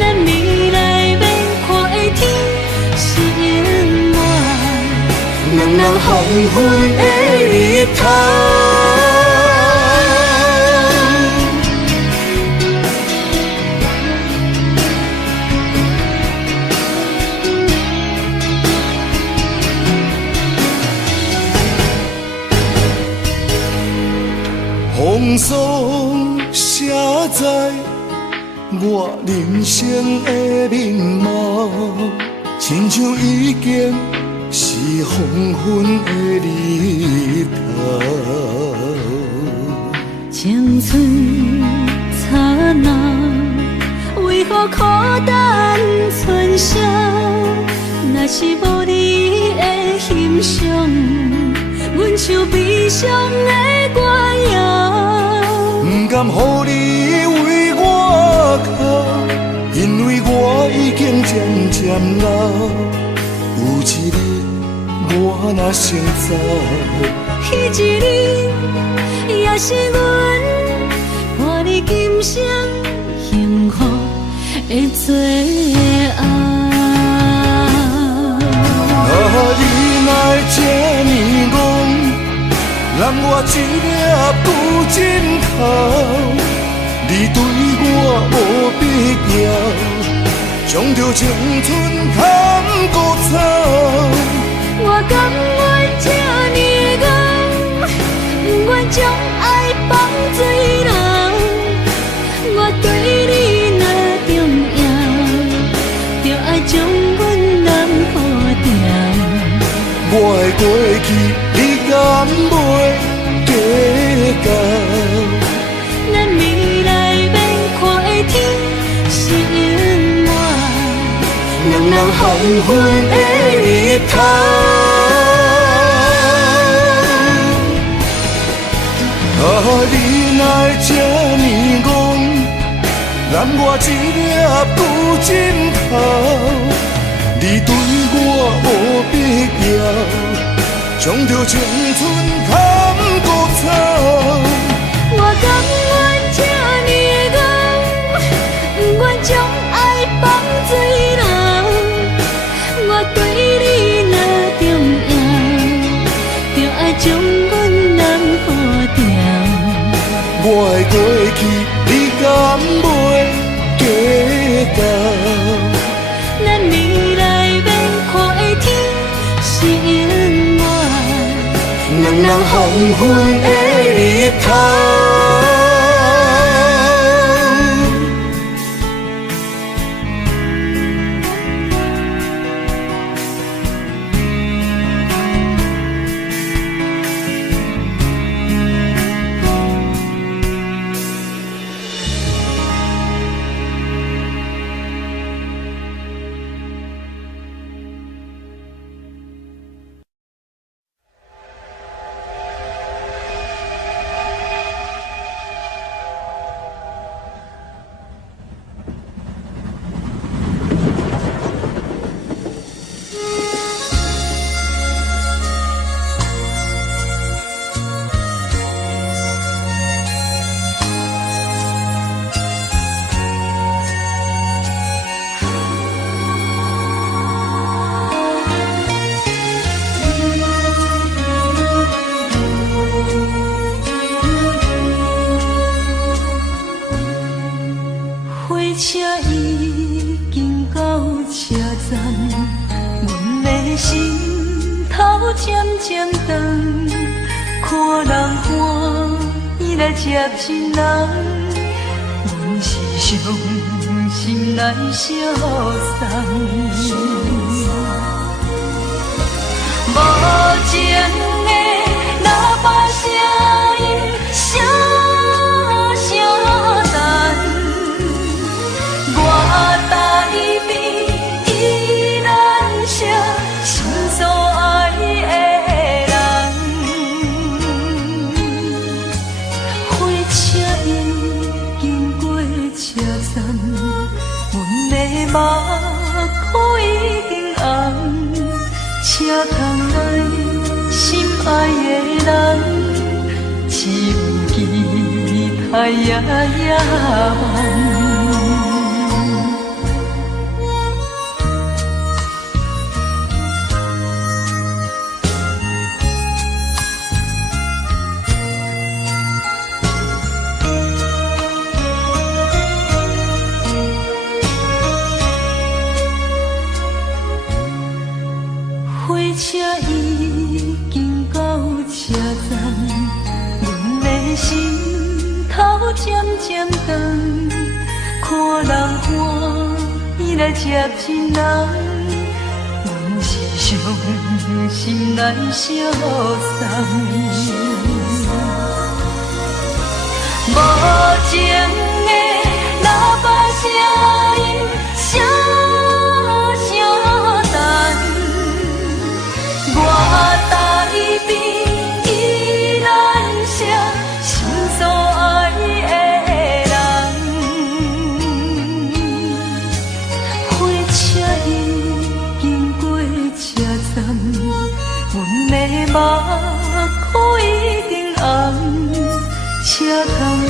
咱未来免看的天是永远，两人黄昏的日头。风霜写在我人生的面貌，亲像已经是黄昏的日头。青春刹那，为何孤单存剩？若是无你的欣赏，阮像悲伤的歌谣。不甘予你为我哭，因为我已经渐渐老。有一日我若先走，彼一日也是阮伴你今生幸福的最后。你若会这呢戆，揽我一粒旧枕头，你对我无必要，将着青春通孤草。我甘愿这呢戆，不愿将爱放水流。我对你若重要，就爱将阮人付掉。我的过去，你敢袂计较？咱未来免看的天是永远，两人黄昏的日头。你若会这呢戆，揽我一粒旧枕头，你对我无必要，将着青春通孤草。我甘愿这呢戆，不愿将爱放水流。我对你若重要，就爱将阮人付掉。我的过去，你敢袂计较？咱未来免看的天是永远，两人黄昏的日头。头渐渐长，看人欢喜来接亲人，阮是伤心来相送。无情的喇叭声音，声声淡，我台边依然写心所爱的人。火车已经过车站，阮的目眶已经红，车窗内心爱的人，只有期待夜夜梦。火车已经到车站，阮的心头渐渐长，看人欢喜来接亲人，阮是伤心来相送。无情的喇叭声音，声声淡。我台边依然写心所爱的人，火车已经过车站，阮的目眶已经红，车窗内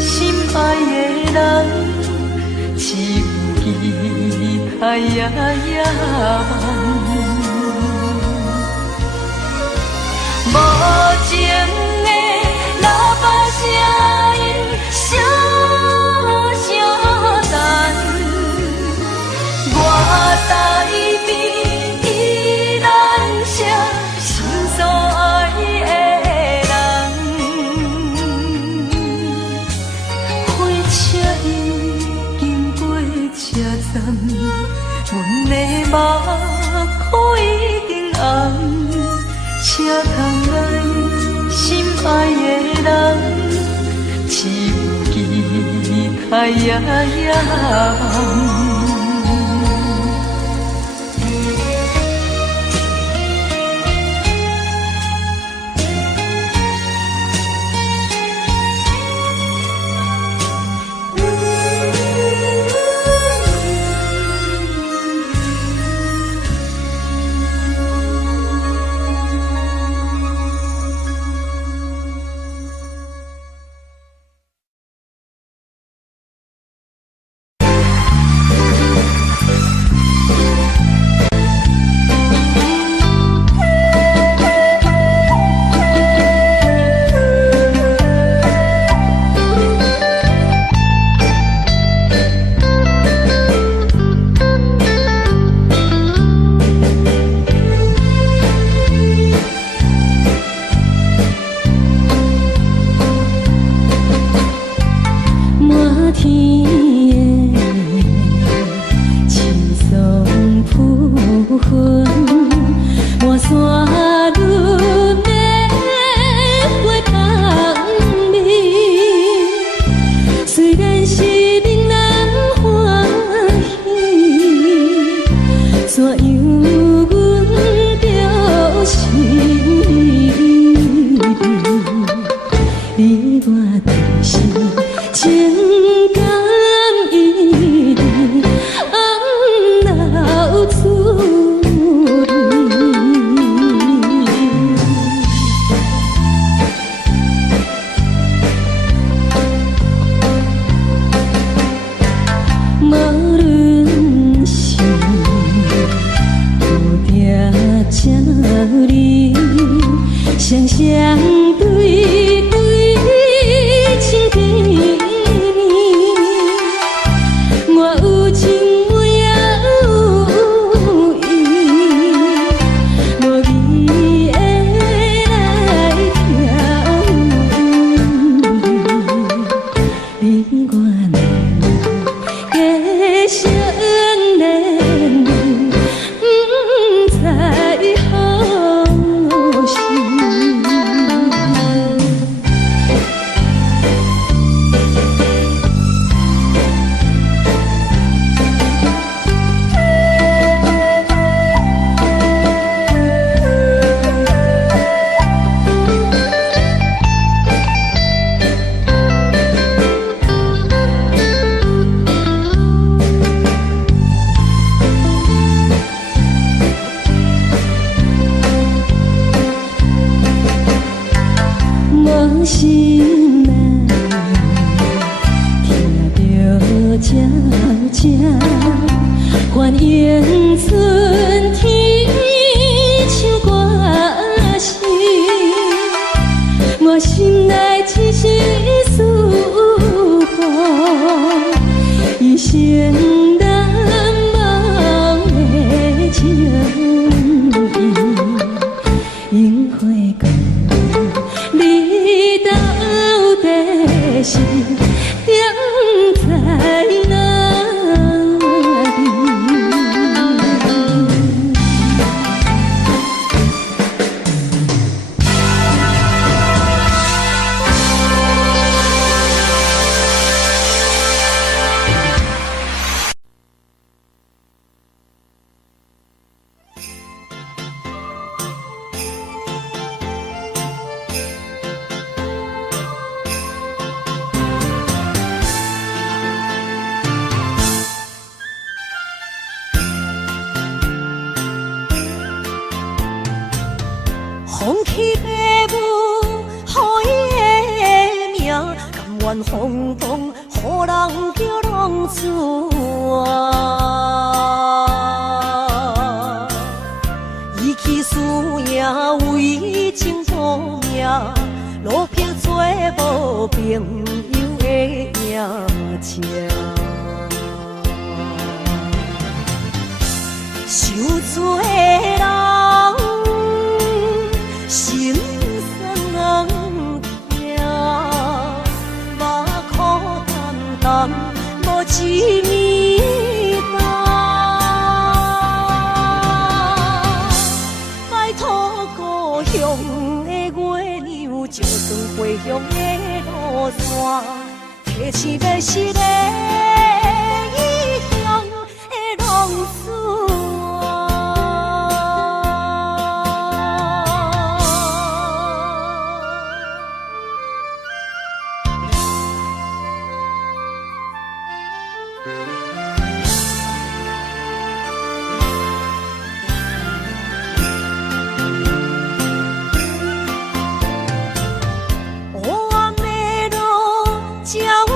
心爱的人，只有期待夜夜梦。无情的喇叭声音，声声淡，我台边依然写心所爱的人，火车已经过车站，阮的目眶已经红，车窗内心爱的人，只有期待夜夜梦。相对对，情甜蜜。的心定在哪里？放弃父母，予伊的命，甘愿放荡，予人叫浪子啊！伊去输赢，为情赌命，路撇做无朋友的赢情。受罪的人。心酸痛，目眶淡淡，无一面答。摆脱故乡的月亮，照光回乡的路线，提起要是个异乡的浪子。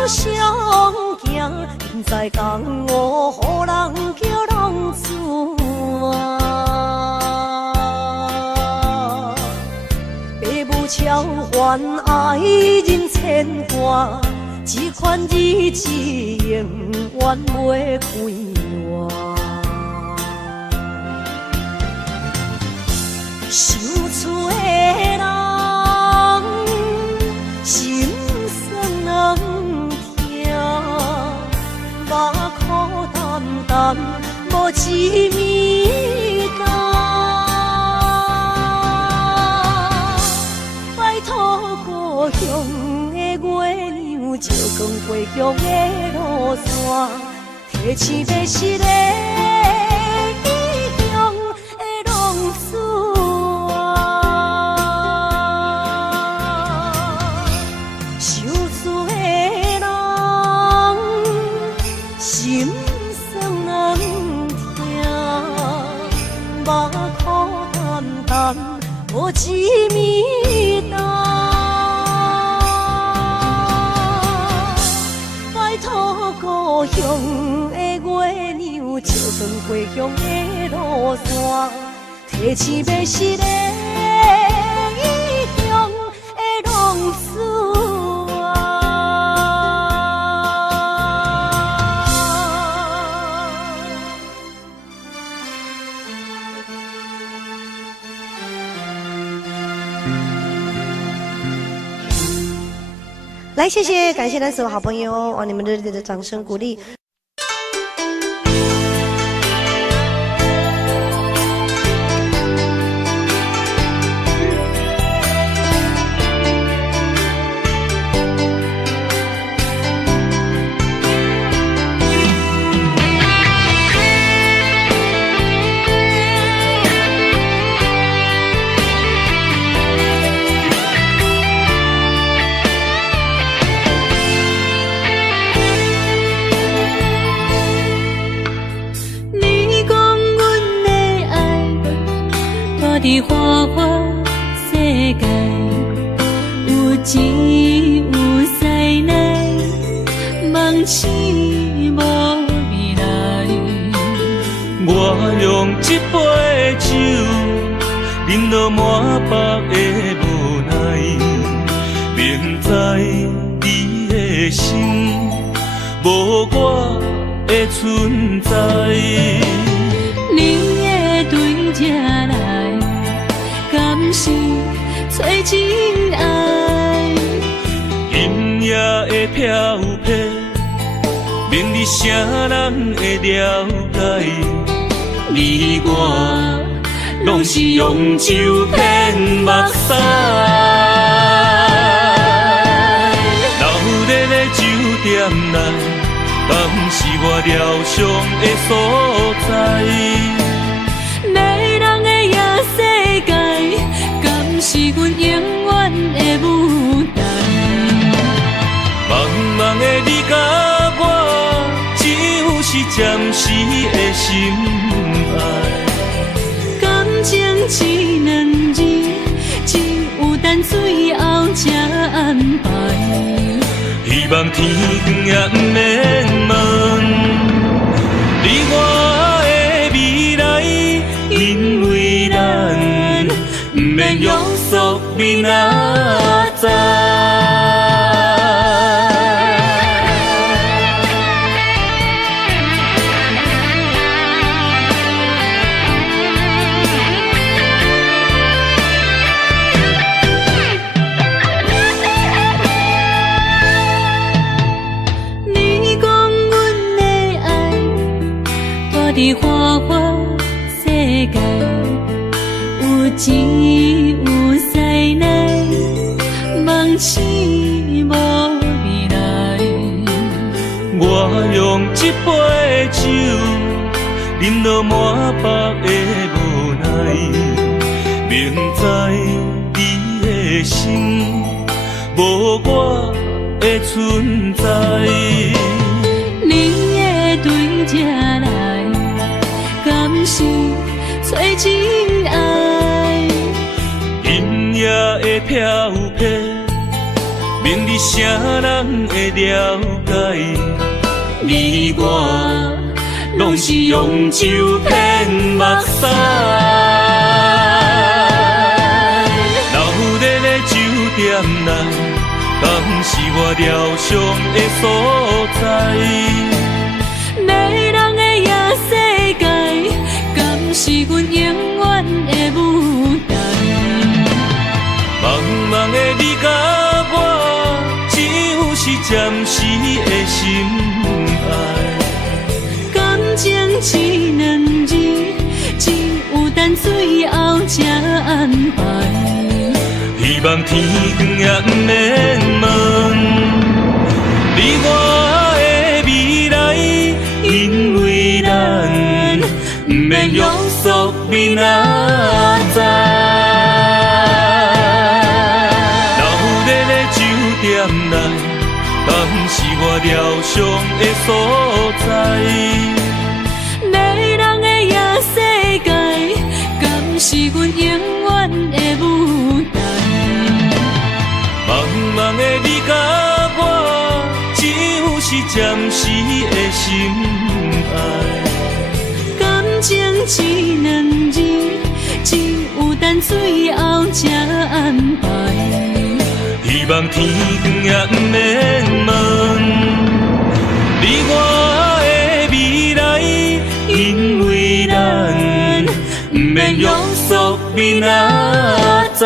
相行，现在江湖，予人叫浪子啊！父母超还爱人牵挂，这款日子永远袂开换。受厝的人，心酸目眶淡淡，无一面答。摆脱故乡的月亮，照光回乡的路线，提起要是个异乡的浪子啊！受罪的人。心酸痛，目眶淡淡，无一面答。摆脱故乡的月亮，照光回乡的路线，提起要是个异乡的浪子啊！来，谢谢，感谢咱所有好朋友哦，你们热烈的掌声鼓励。伫花花世界，有钱有势来，梦醒无未来。我用一杯酒，饮落满腹的无奈，明知你的心无我的存在。你的对这来，敢是找真爱？因音乐会飘飘，明日啥人会了解？你我拢是用酒骗目屎，流热的酒店内，敢是我疗伤的所在？迷人的夜世界，敢是阮永远的舞台？茫茫的你甲我，只有是暂时的心爱。感情只两字，只有等最后才安排。希望天光也不免问，你我的未来，因为咱不免约束明仔载。伫花花世界，有钱有势来，梦醒无未来。我用一杯酒，饮落满腹的无奈，明知你的心无我的存在。你的对这来，敢是找真爱？音乐会飘飘，明日啥人会了解？你我拢是用酒骗目屎，流热的酒店内，敢是我疗伤的所在？迷人的夜世界，敢是阮永远的舞台？茫茫的你甲我，只有是暂时的心爱。感情只两字，只有等最后才安排。希望天光也不免问，你我的未来，因为咱不免约束明仔载。流热的酒店内，敢是我疗伤的所在？迷人的夜世界，敢是阮永远的舞台？茫茫的你甲我，只有是暂时的心爱。感情只两字，只有等最后才安排。希望天光也不免问，你我的未来，因为咱不免约束明仔载。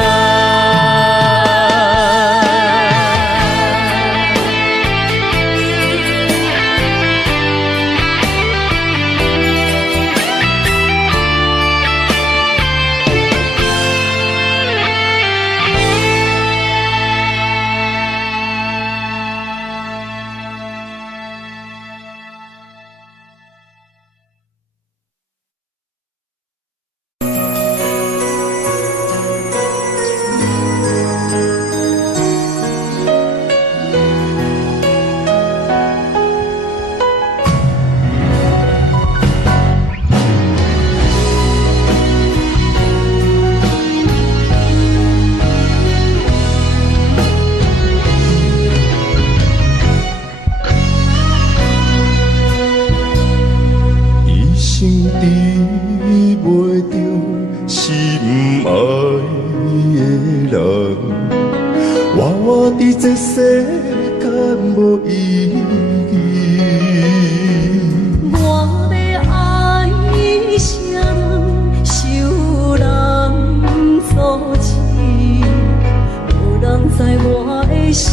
在我的心，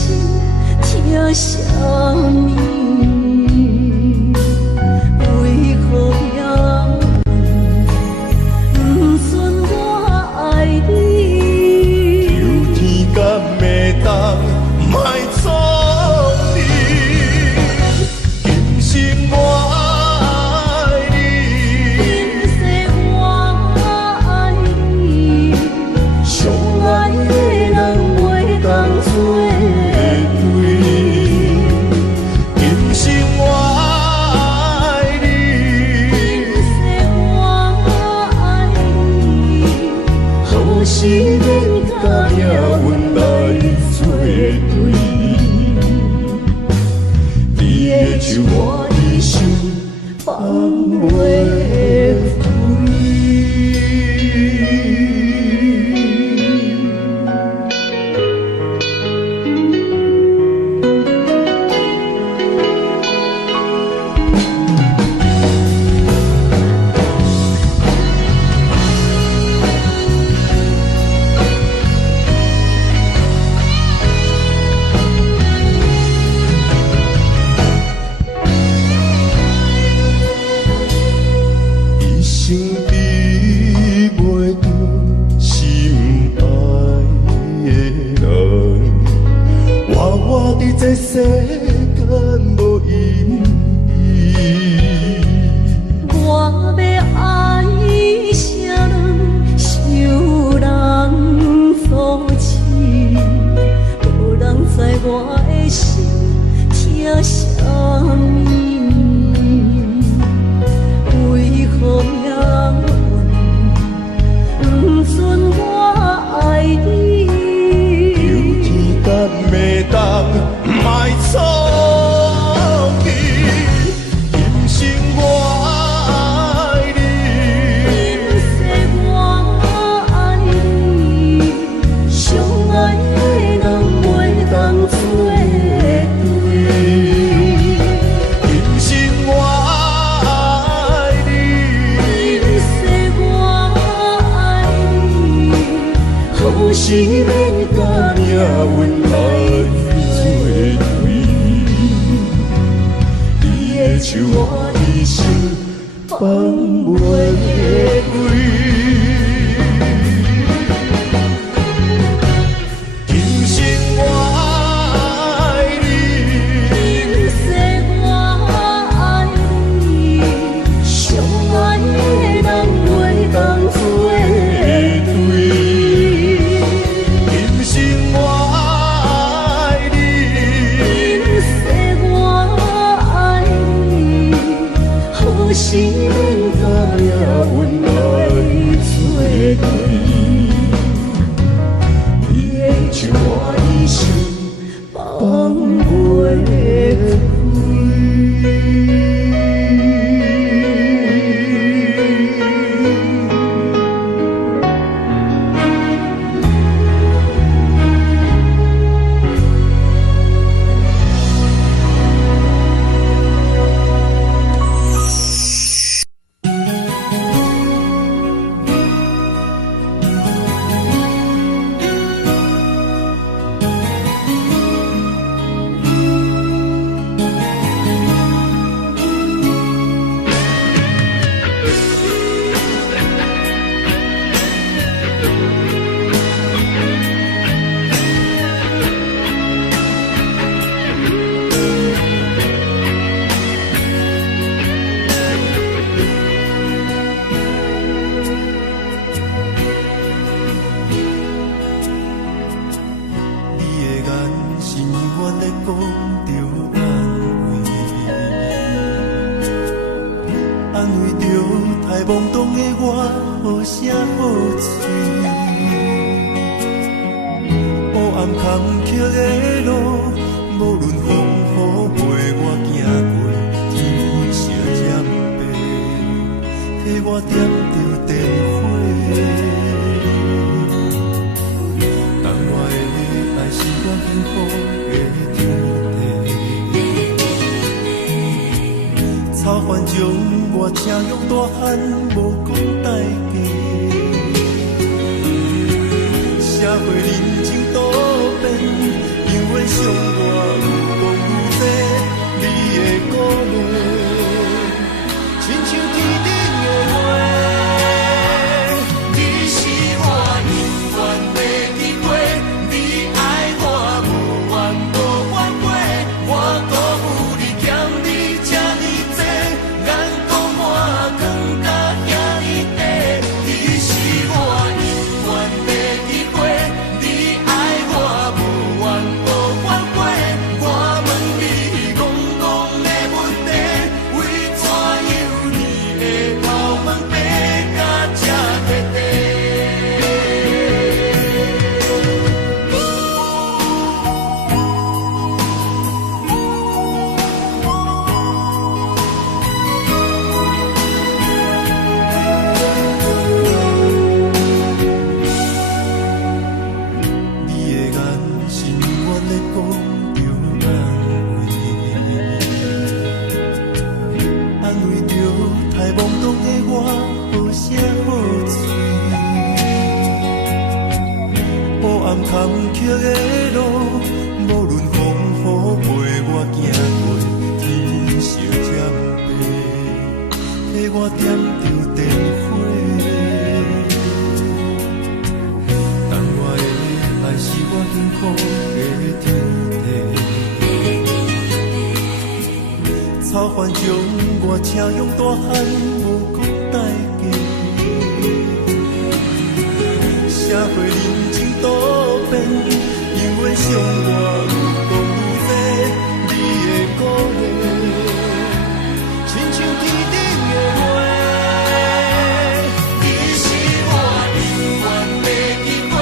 什么？为何也不准我爱你？有天甲袂当莫错你，今生我爱你，今世我爱你，相爱的人袂当做对。今生我爱你，今世我爱你，好时免甲命运来作对。你的手我一生放袂开。一生比袂着心爱的人，活活伫这世间无意义。我要爱谁人，受人所欺，无人知我的心疼什么。为何命运不准我爱你？有天甲袂当莫错你，今生我爱你，今世我爱你，相爱的人袂当做对。今生我爱你，今世我爱你，好时免甲命运来作对。你的手我一生放袂开。今生我爱你，今世我爱你，相爱的人袂当做对。今生我爱你，今世我爱你，好时免甲命运来作对。你的手我一生放袂在懵懂的我，好声好嘴。黑暗坎坷的路，无论风雨陪我行过，天昏色渐白，替我点着灯火。但我的爱是我幸福的天地。草原将我请养大汉，无讲代价。社会人情多变，因为伤我有讲。坎坷的路，无论风雨陪我行过天烧渐白，替我点着灯火。当我的爱是我幸福的天地，草原将我车用大汉无讲代价。社会人情多变，永远相我讲愈多，你的鼓励，亲像天顶的花。你是我永远的机会，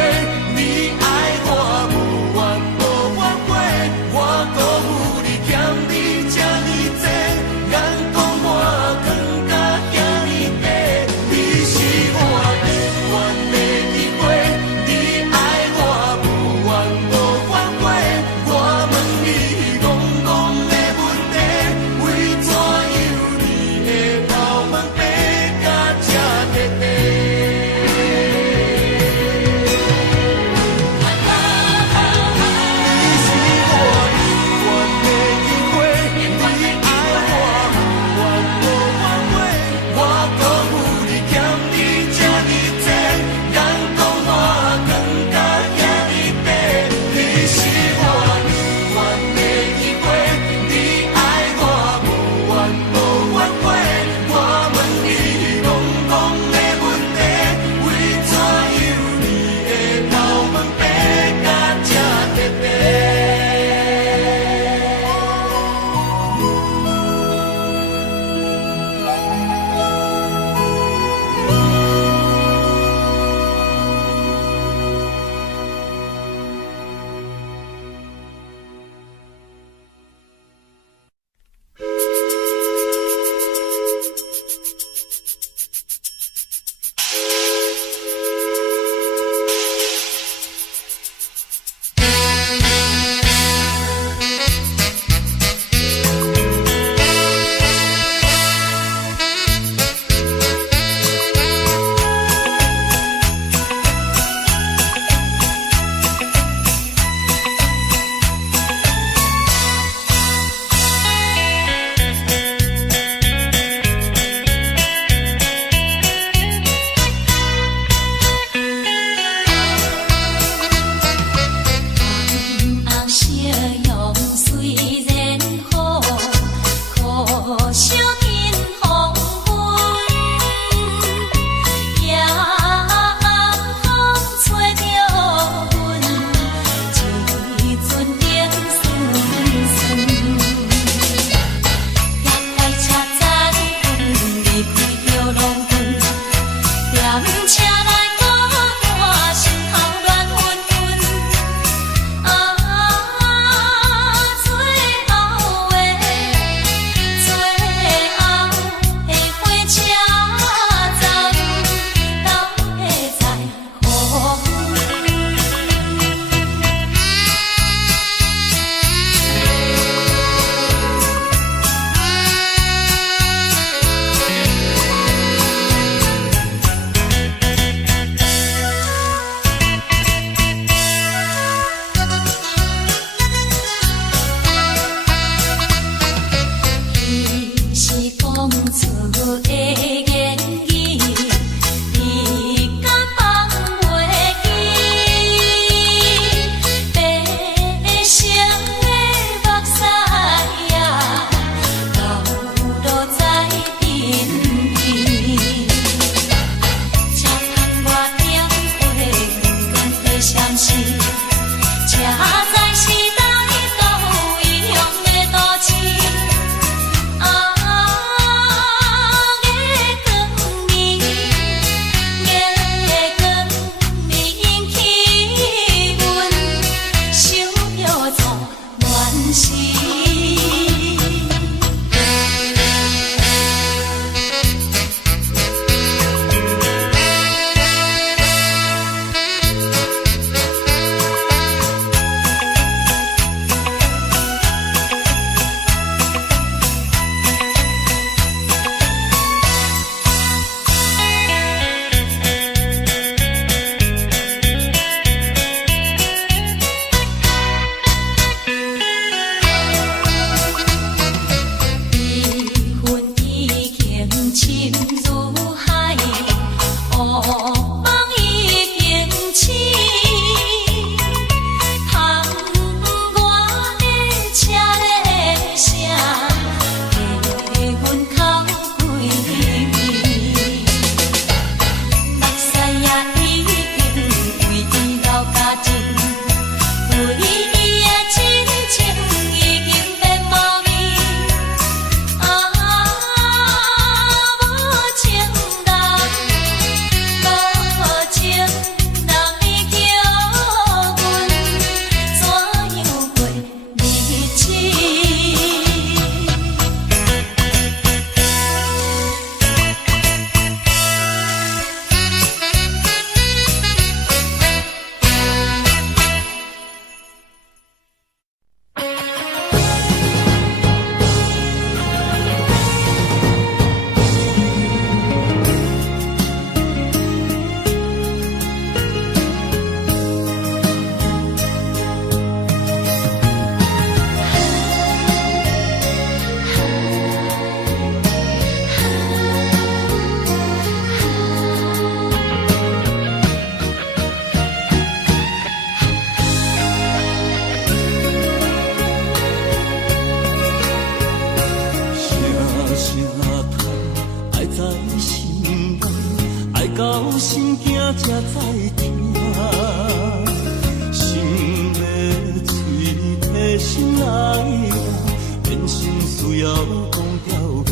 你爱我无怨无怨悔，我辜负你欠你这呢多，眼光我更加遐呢短。你是我永远的机会。心惊才知听，心要嘴提心来呀，变心需要讲条件。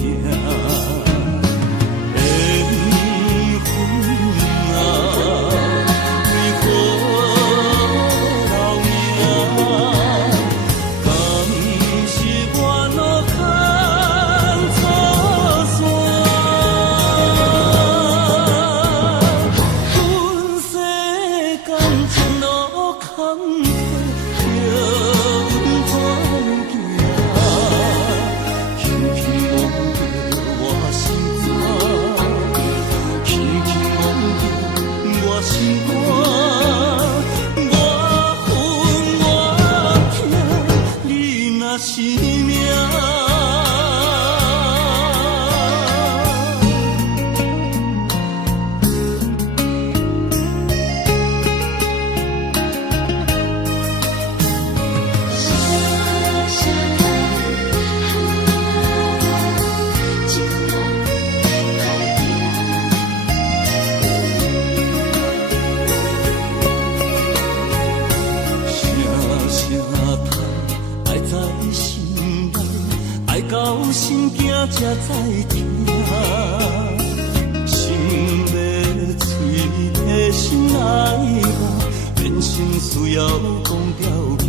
心惊才知听，心要嘴提心来吧，变心需要讲条件。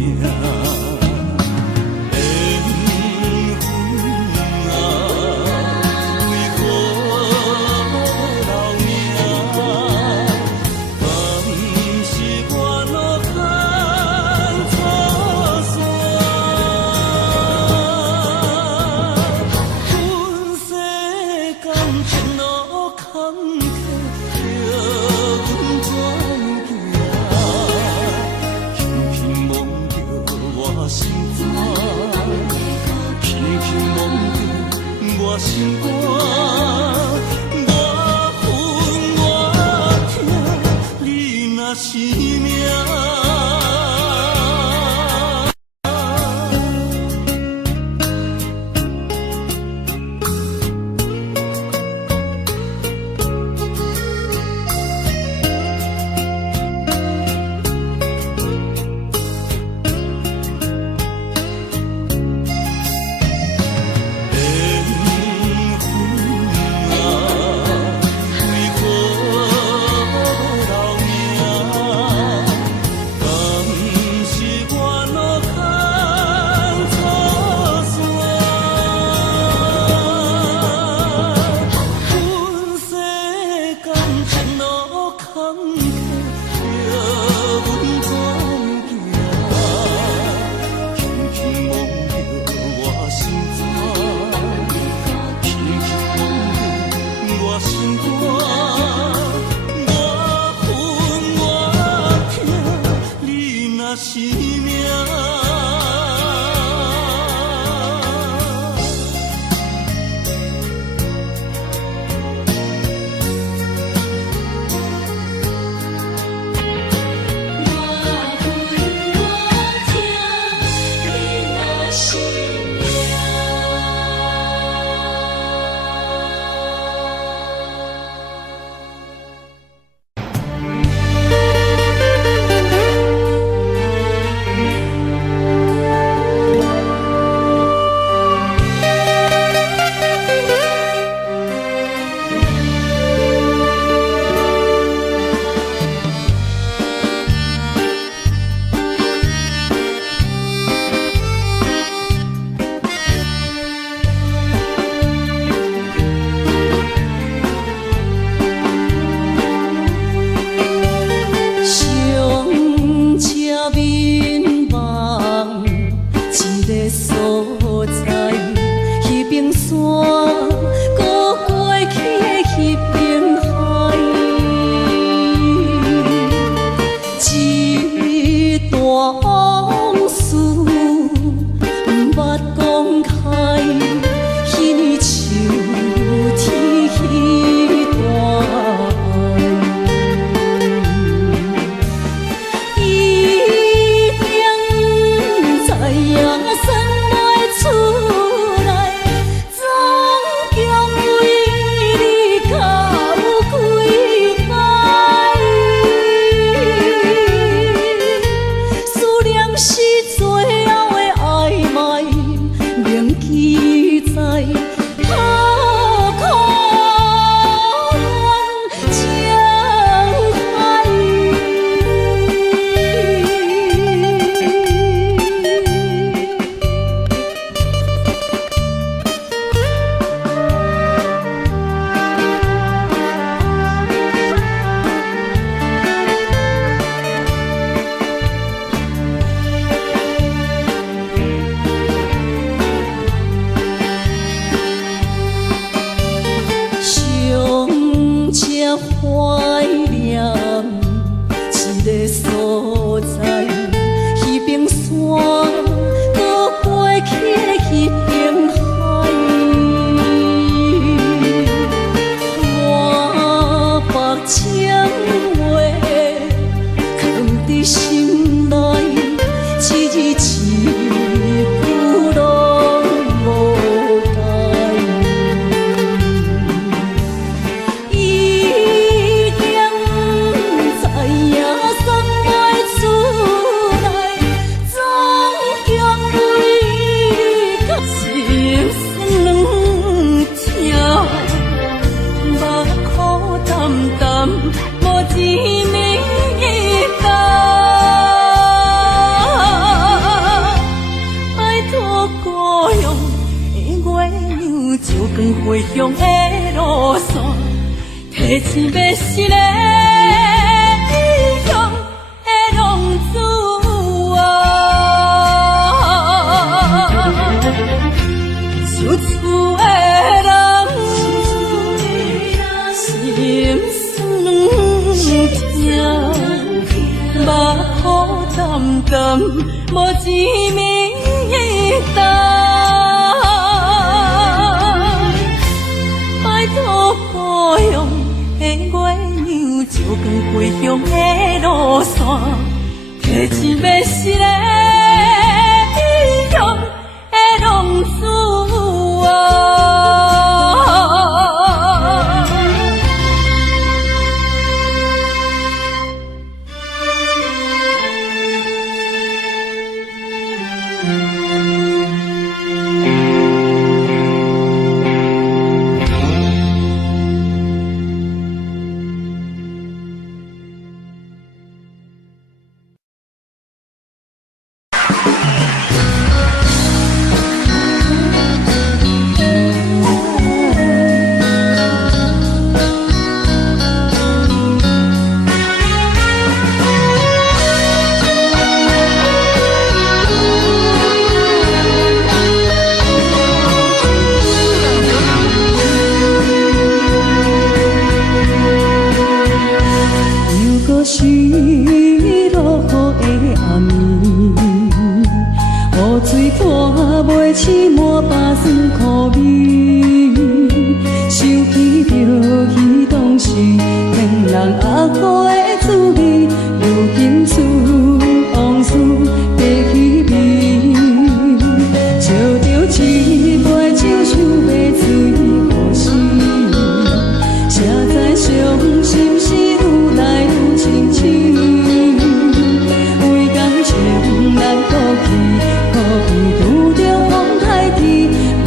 心肝，我恨我痛，你若是命。定记在刻苦情怀。怀念一个所在，迄边山，搁过去迄边海。我把情话藏伫心内，一字一句拢无改。回乡的路线，提醒要是个异乡的浪子啊，厝厝的人心酸痛，目眶淡淡，无一面淡。故乡的月亮，照光回乡的路线，提醒要是个异乡的浪子啊。无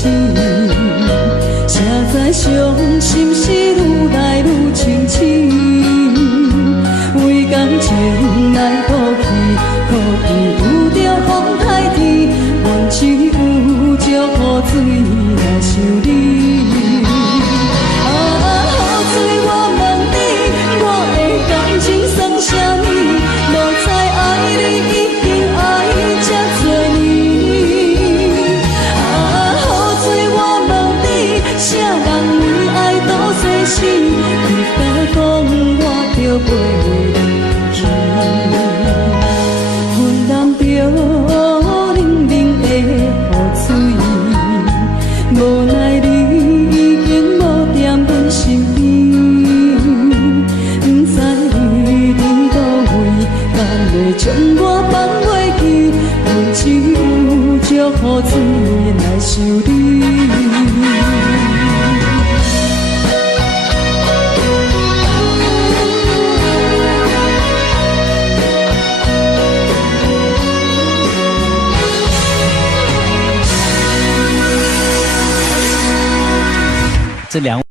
心，谁知伤心事愈来愈清醒，为感情来哭泣，哭泣有着风台天，阮只有祝雨水来想你。雨水，我问你，我的感情算啥物？无知爱你已经爱这多年。雨水，我问你，啥人为爱多细心？你敢讲我着袂离去？阮淋着冷冷的雨水，无奈你已经无踮阮身边。将我放袂记，阮只有祝雨水来想你。这两位。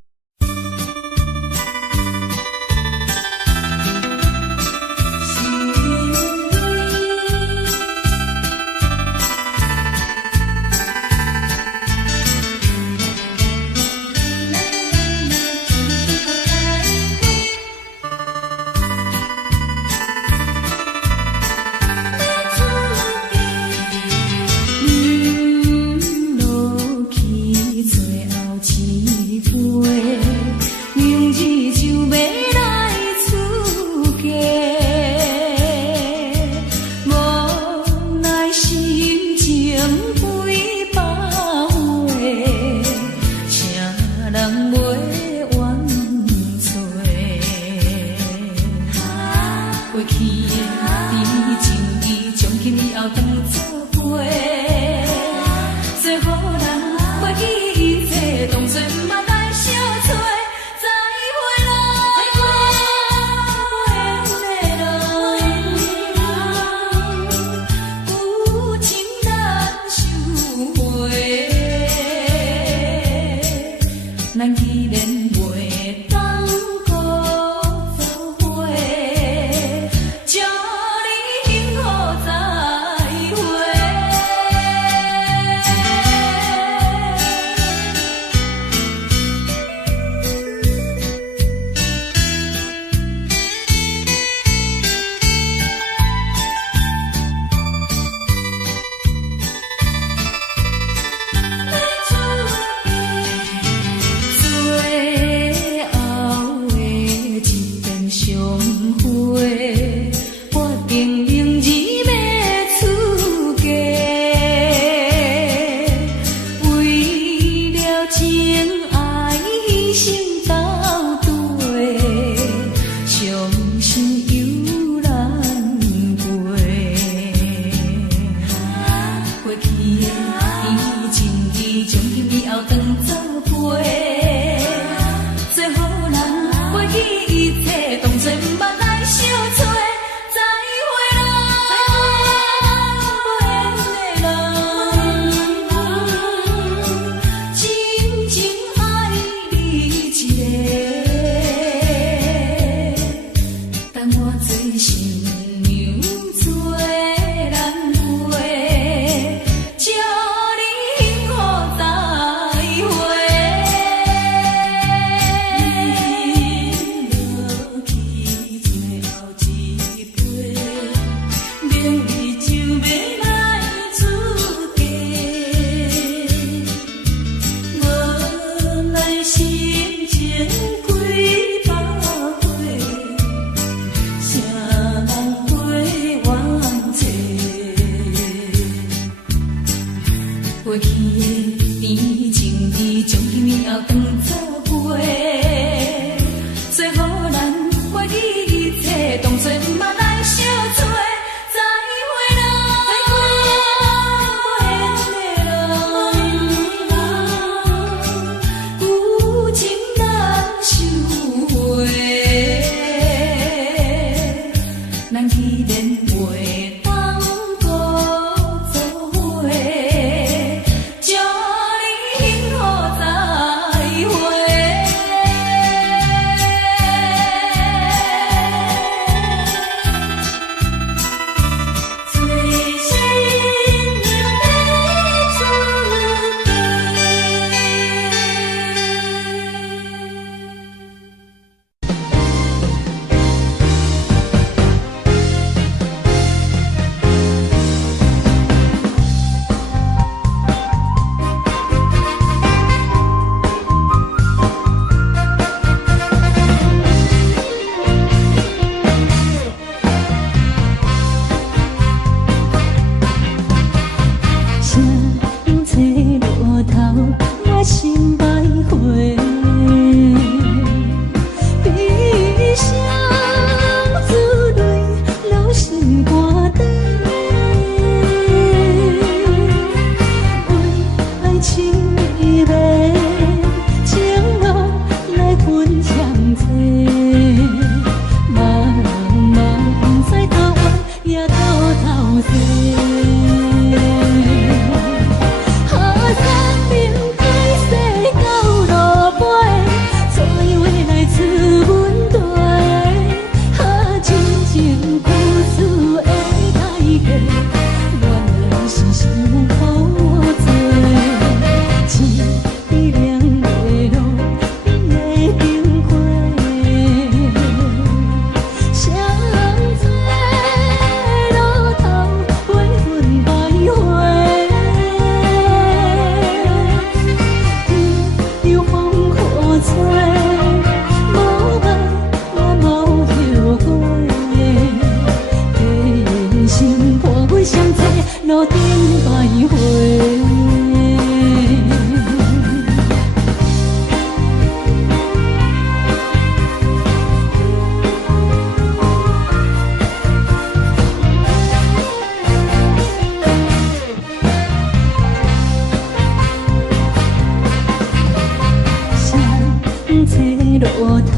找路头，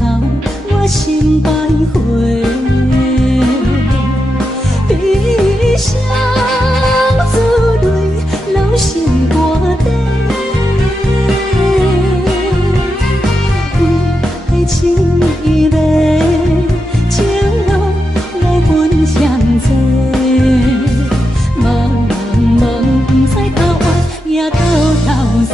我心徘徊。悲伤珠泪，流成歌底。爱情伊个情路来分相济，茫茫不知到弯也到头西。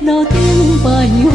路顶徘徊。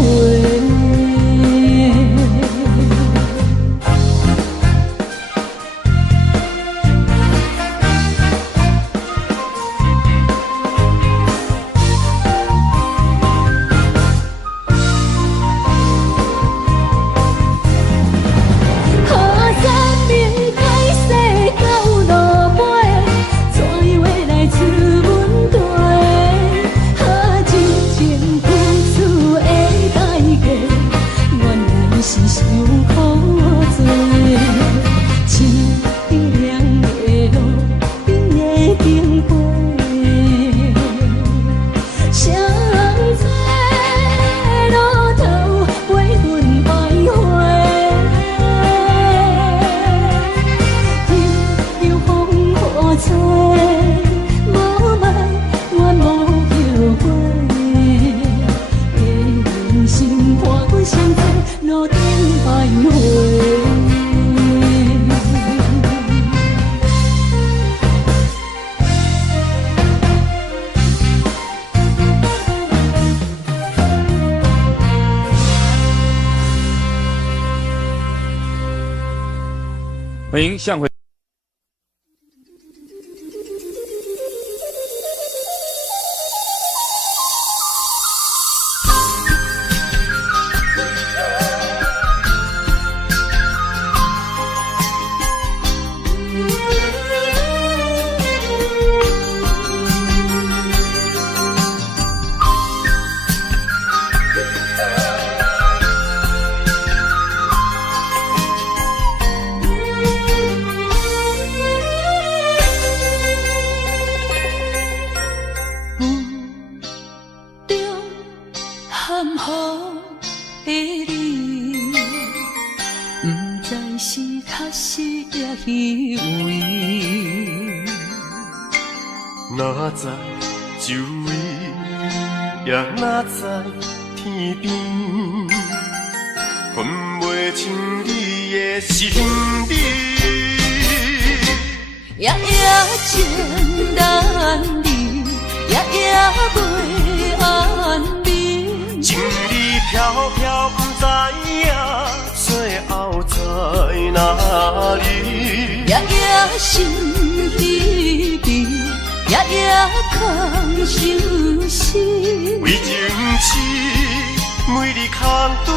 欢迎向回。哪知周围，也哪知天边，分袂清你的心理。夜夜情难离，夜夜袂安眠。情理飘飘，不知影最后在哪里。夜夜心依依。夜夜空相思，为情痴，每日空对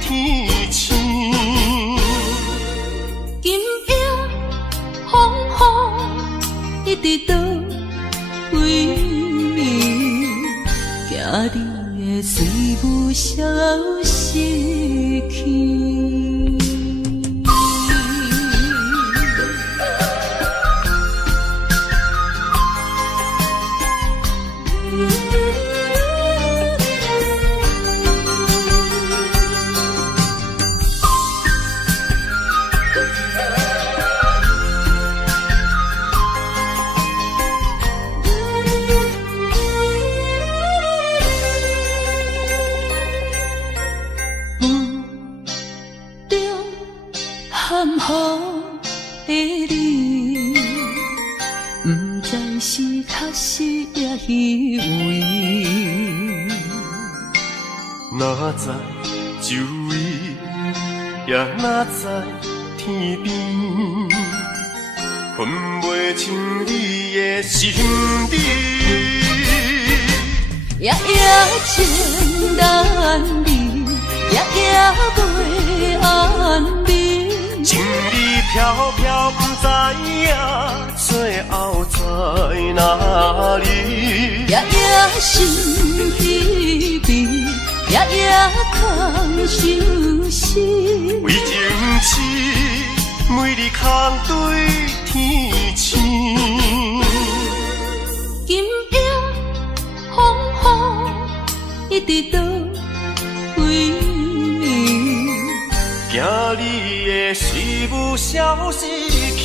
天星。今夜风雨一直倒位，惊你的随舞消失去。含糊的你，不知是确实也虚伪。哪知周围也若在天边，分袂清你的心底。夜夜情难离，夜夜袂安眠。情意飘飘，不知影最后在哪里。夜夜心稀微，夜夜空相思。为情痴，每日空对天星。今夜风雨一直倒位，惊你的随无消失去。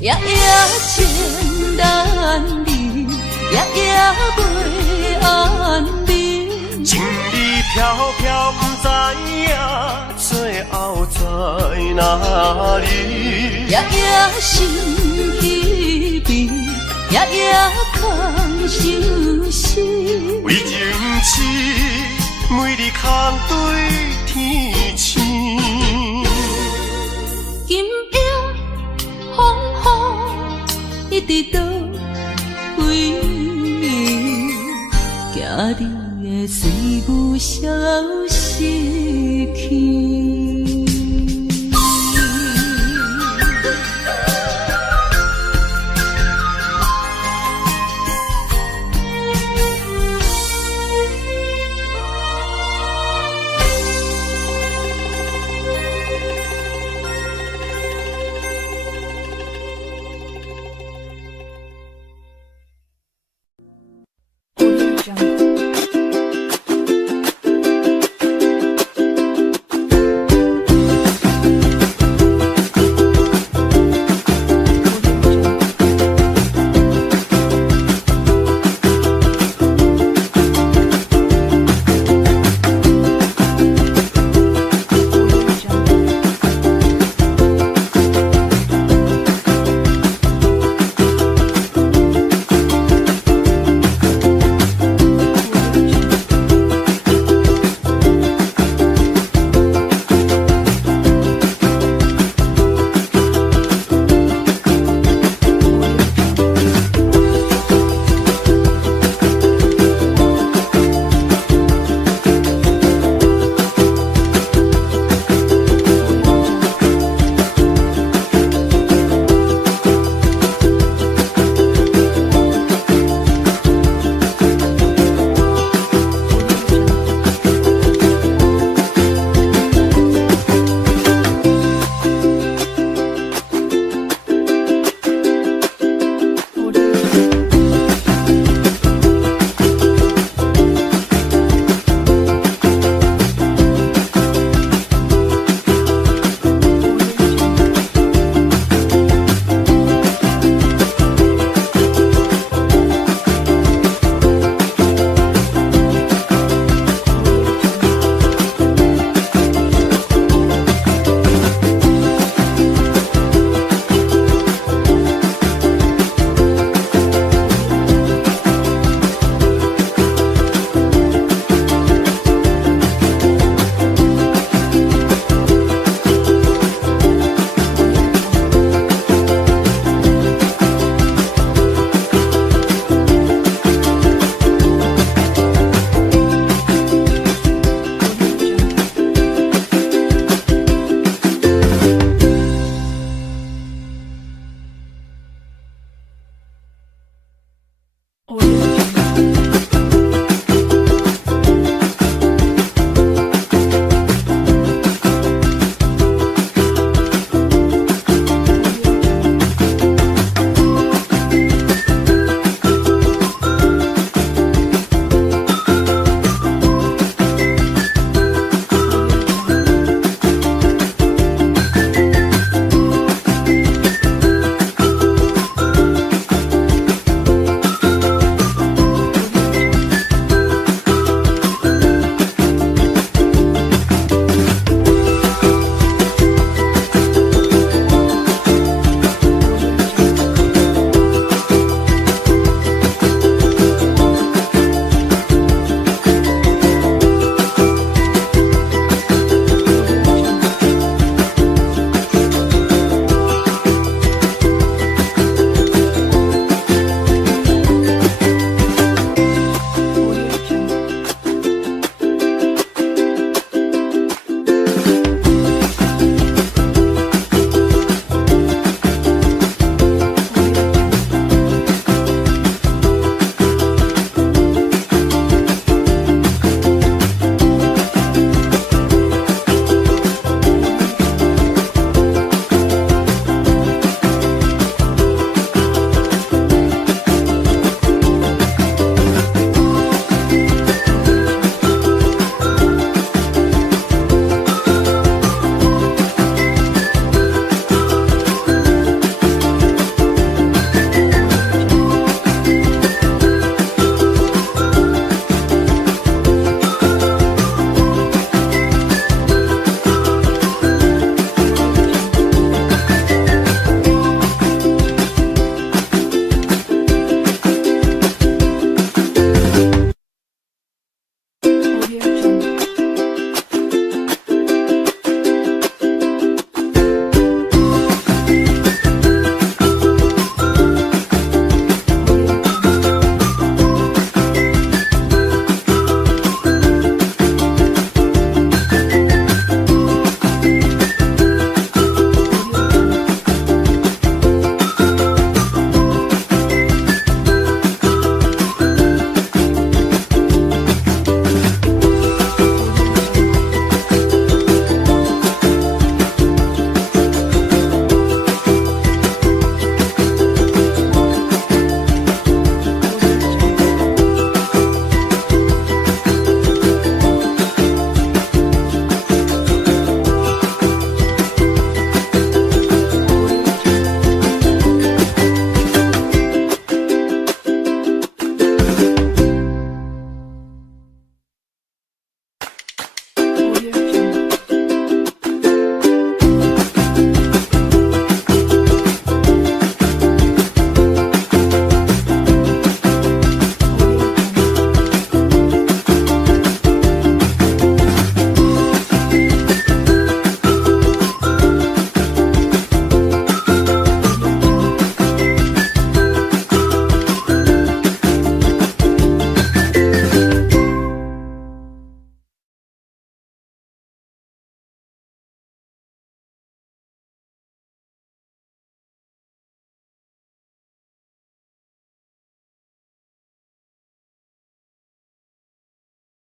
夜夜情难离，夜夜袂安眠。情意飘飘，不知影最后在哪里。夜夜心稀微，夜夜空相思。为情痴，每日空对天星。今夜风雨一直倒位，惊你的随无消失去。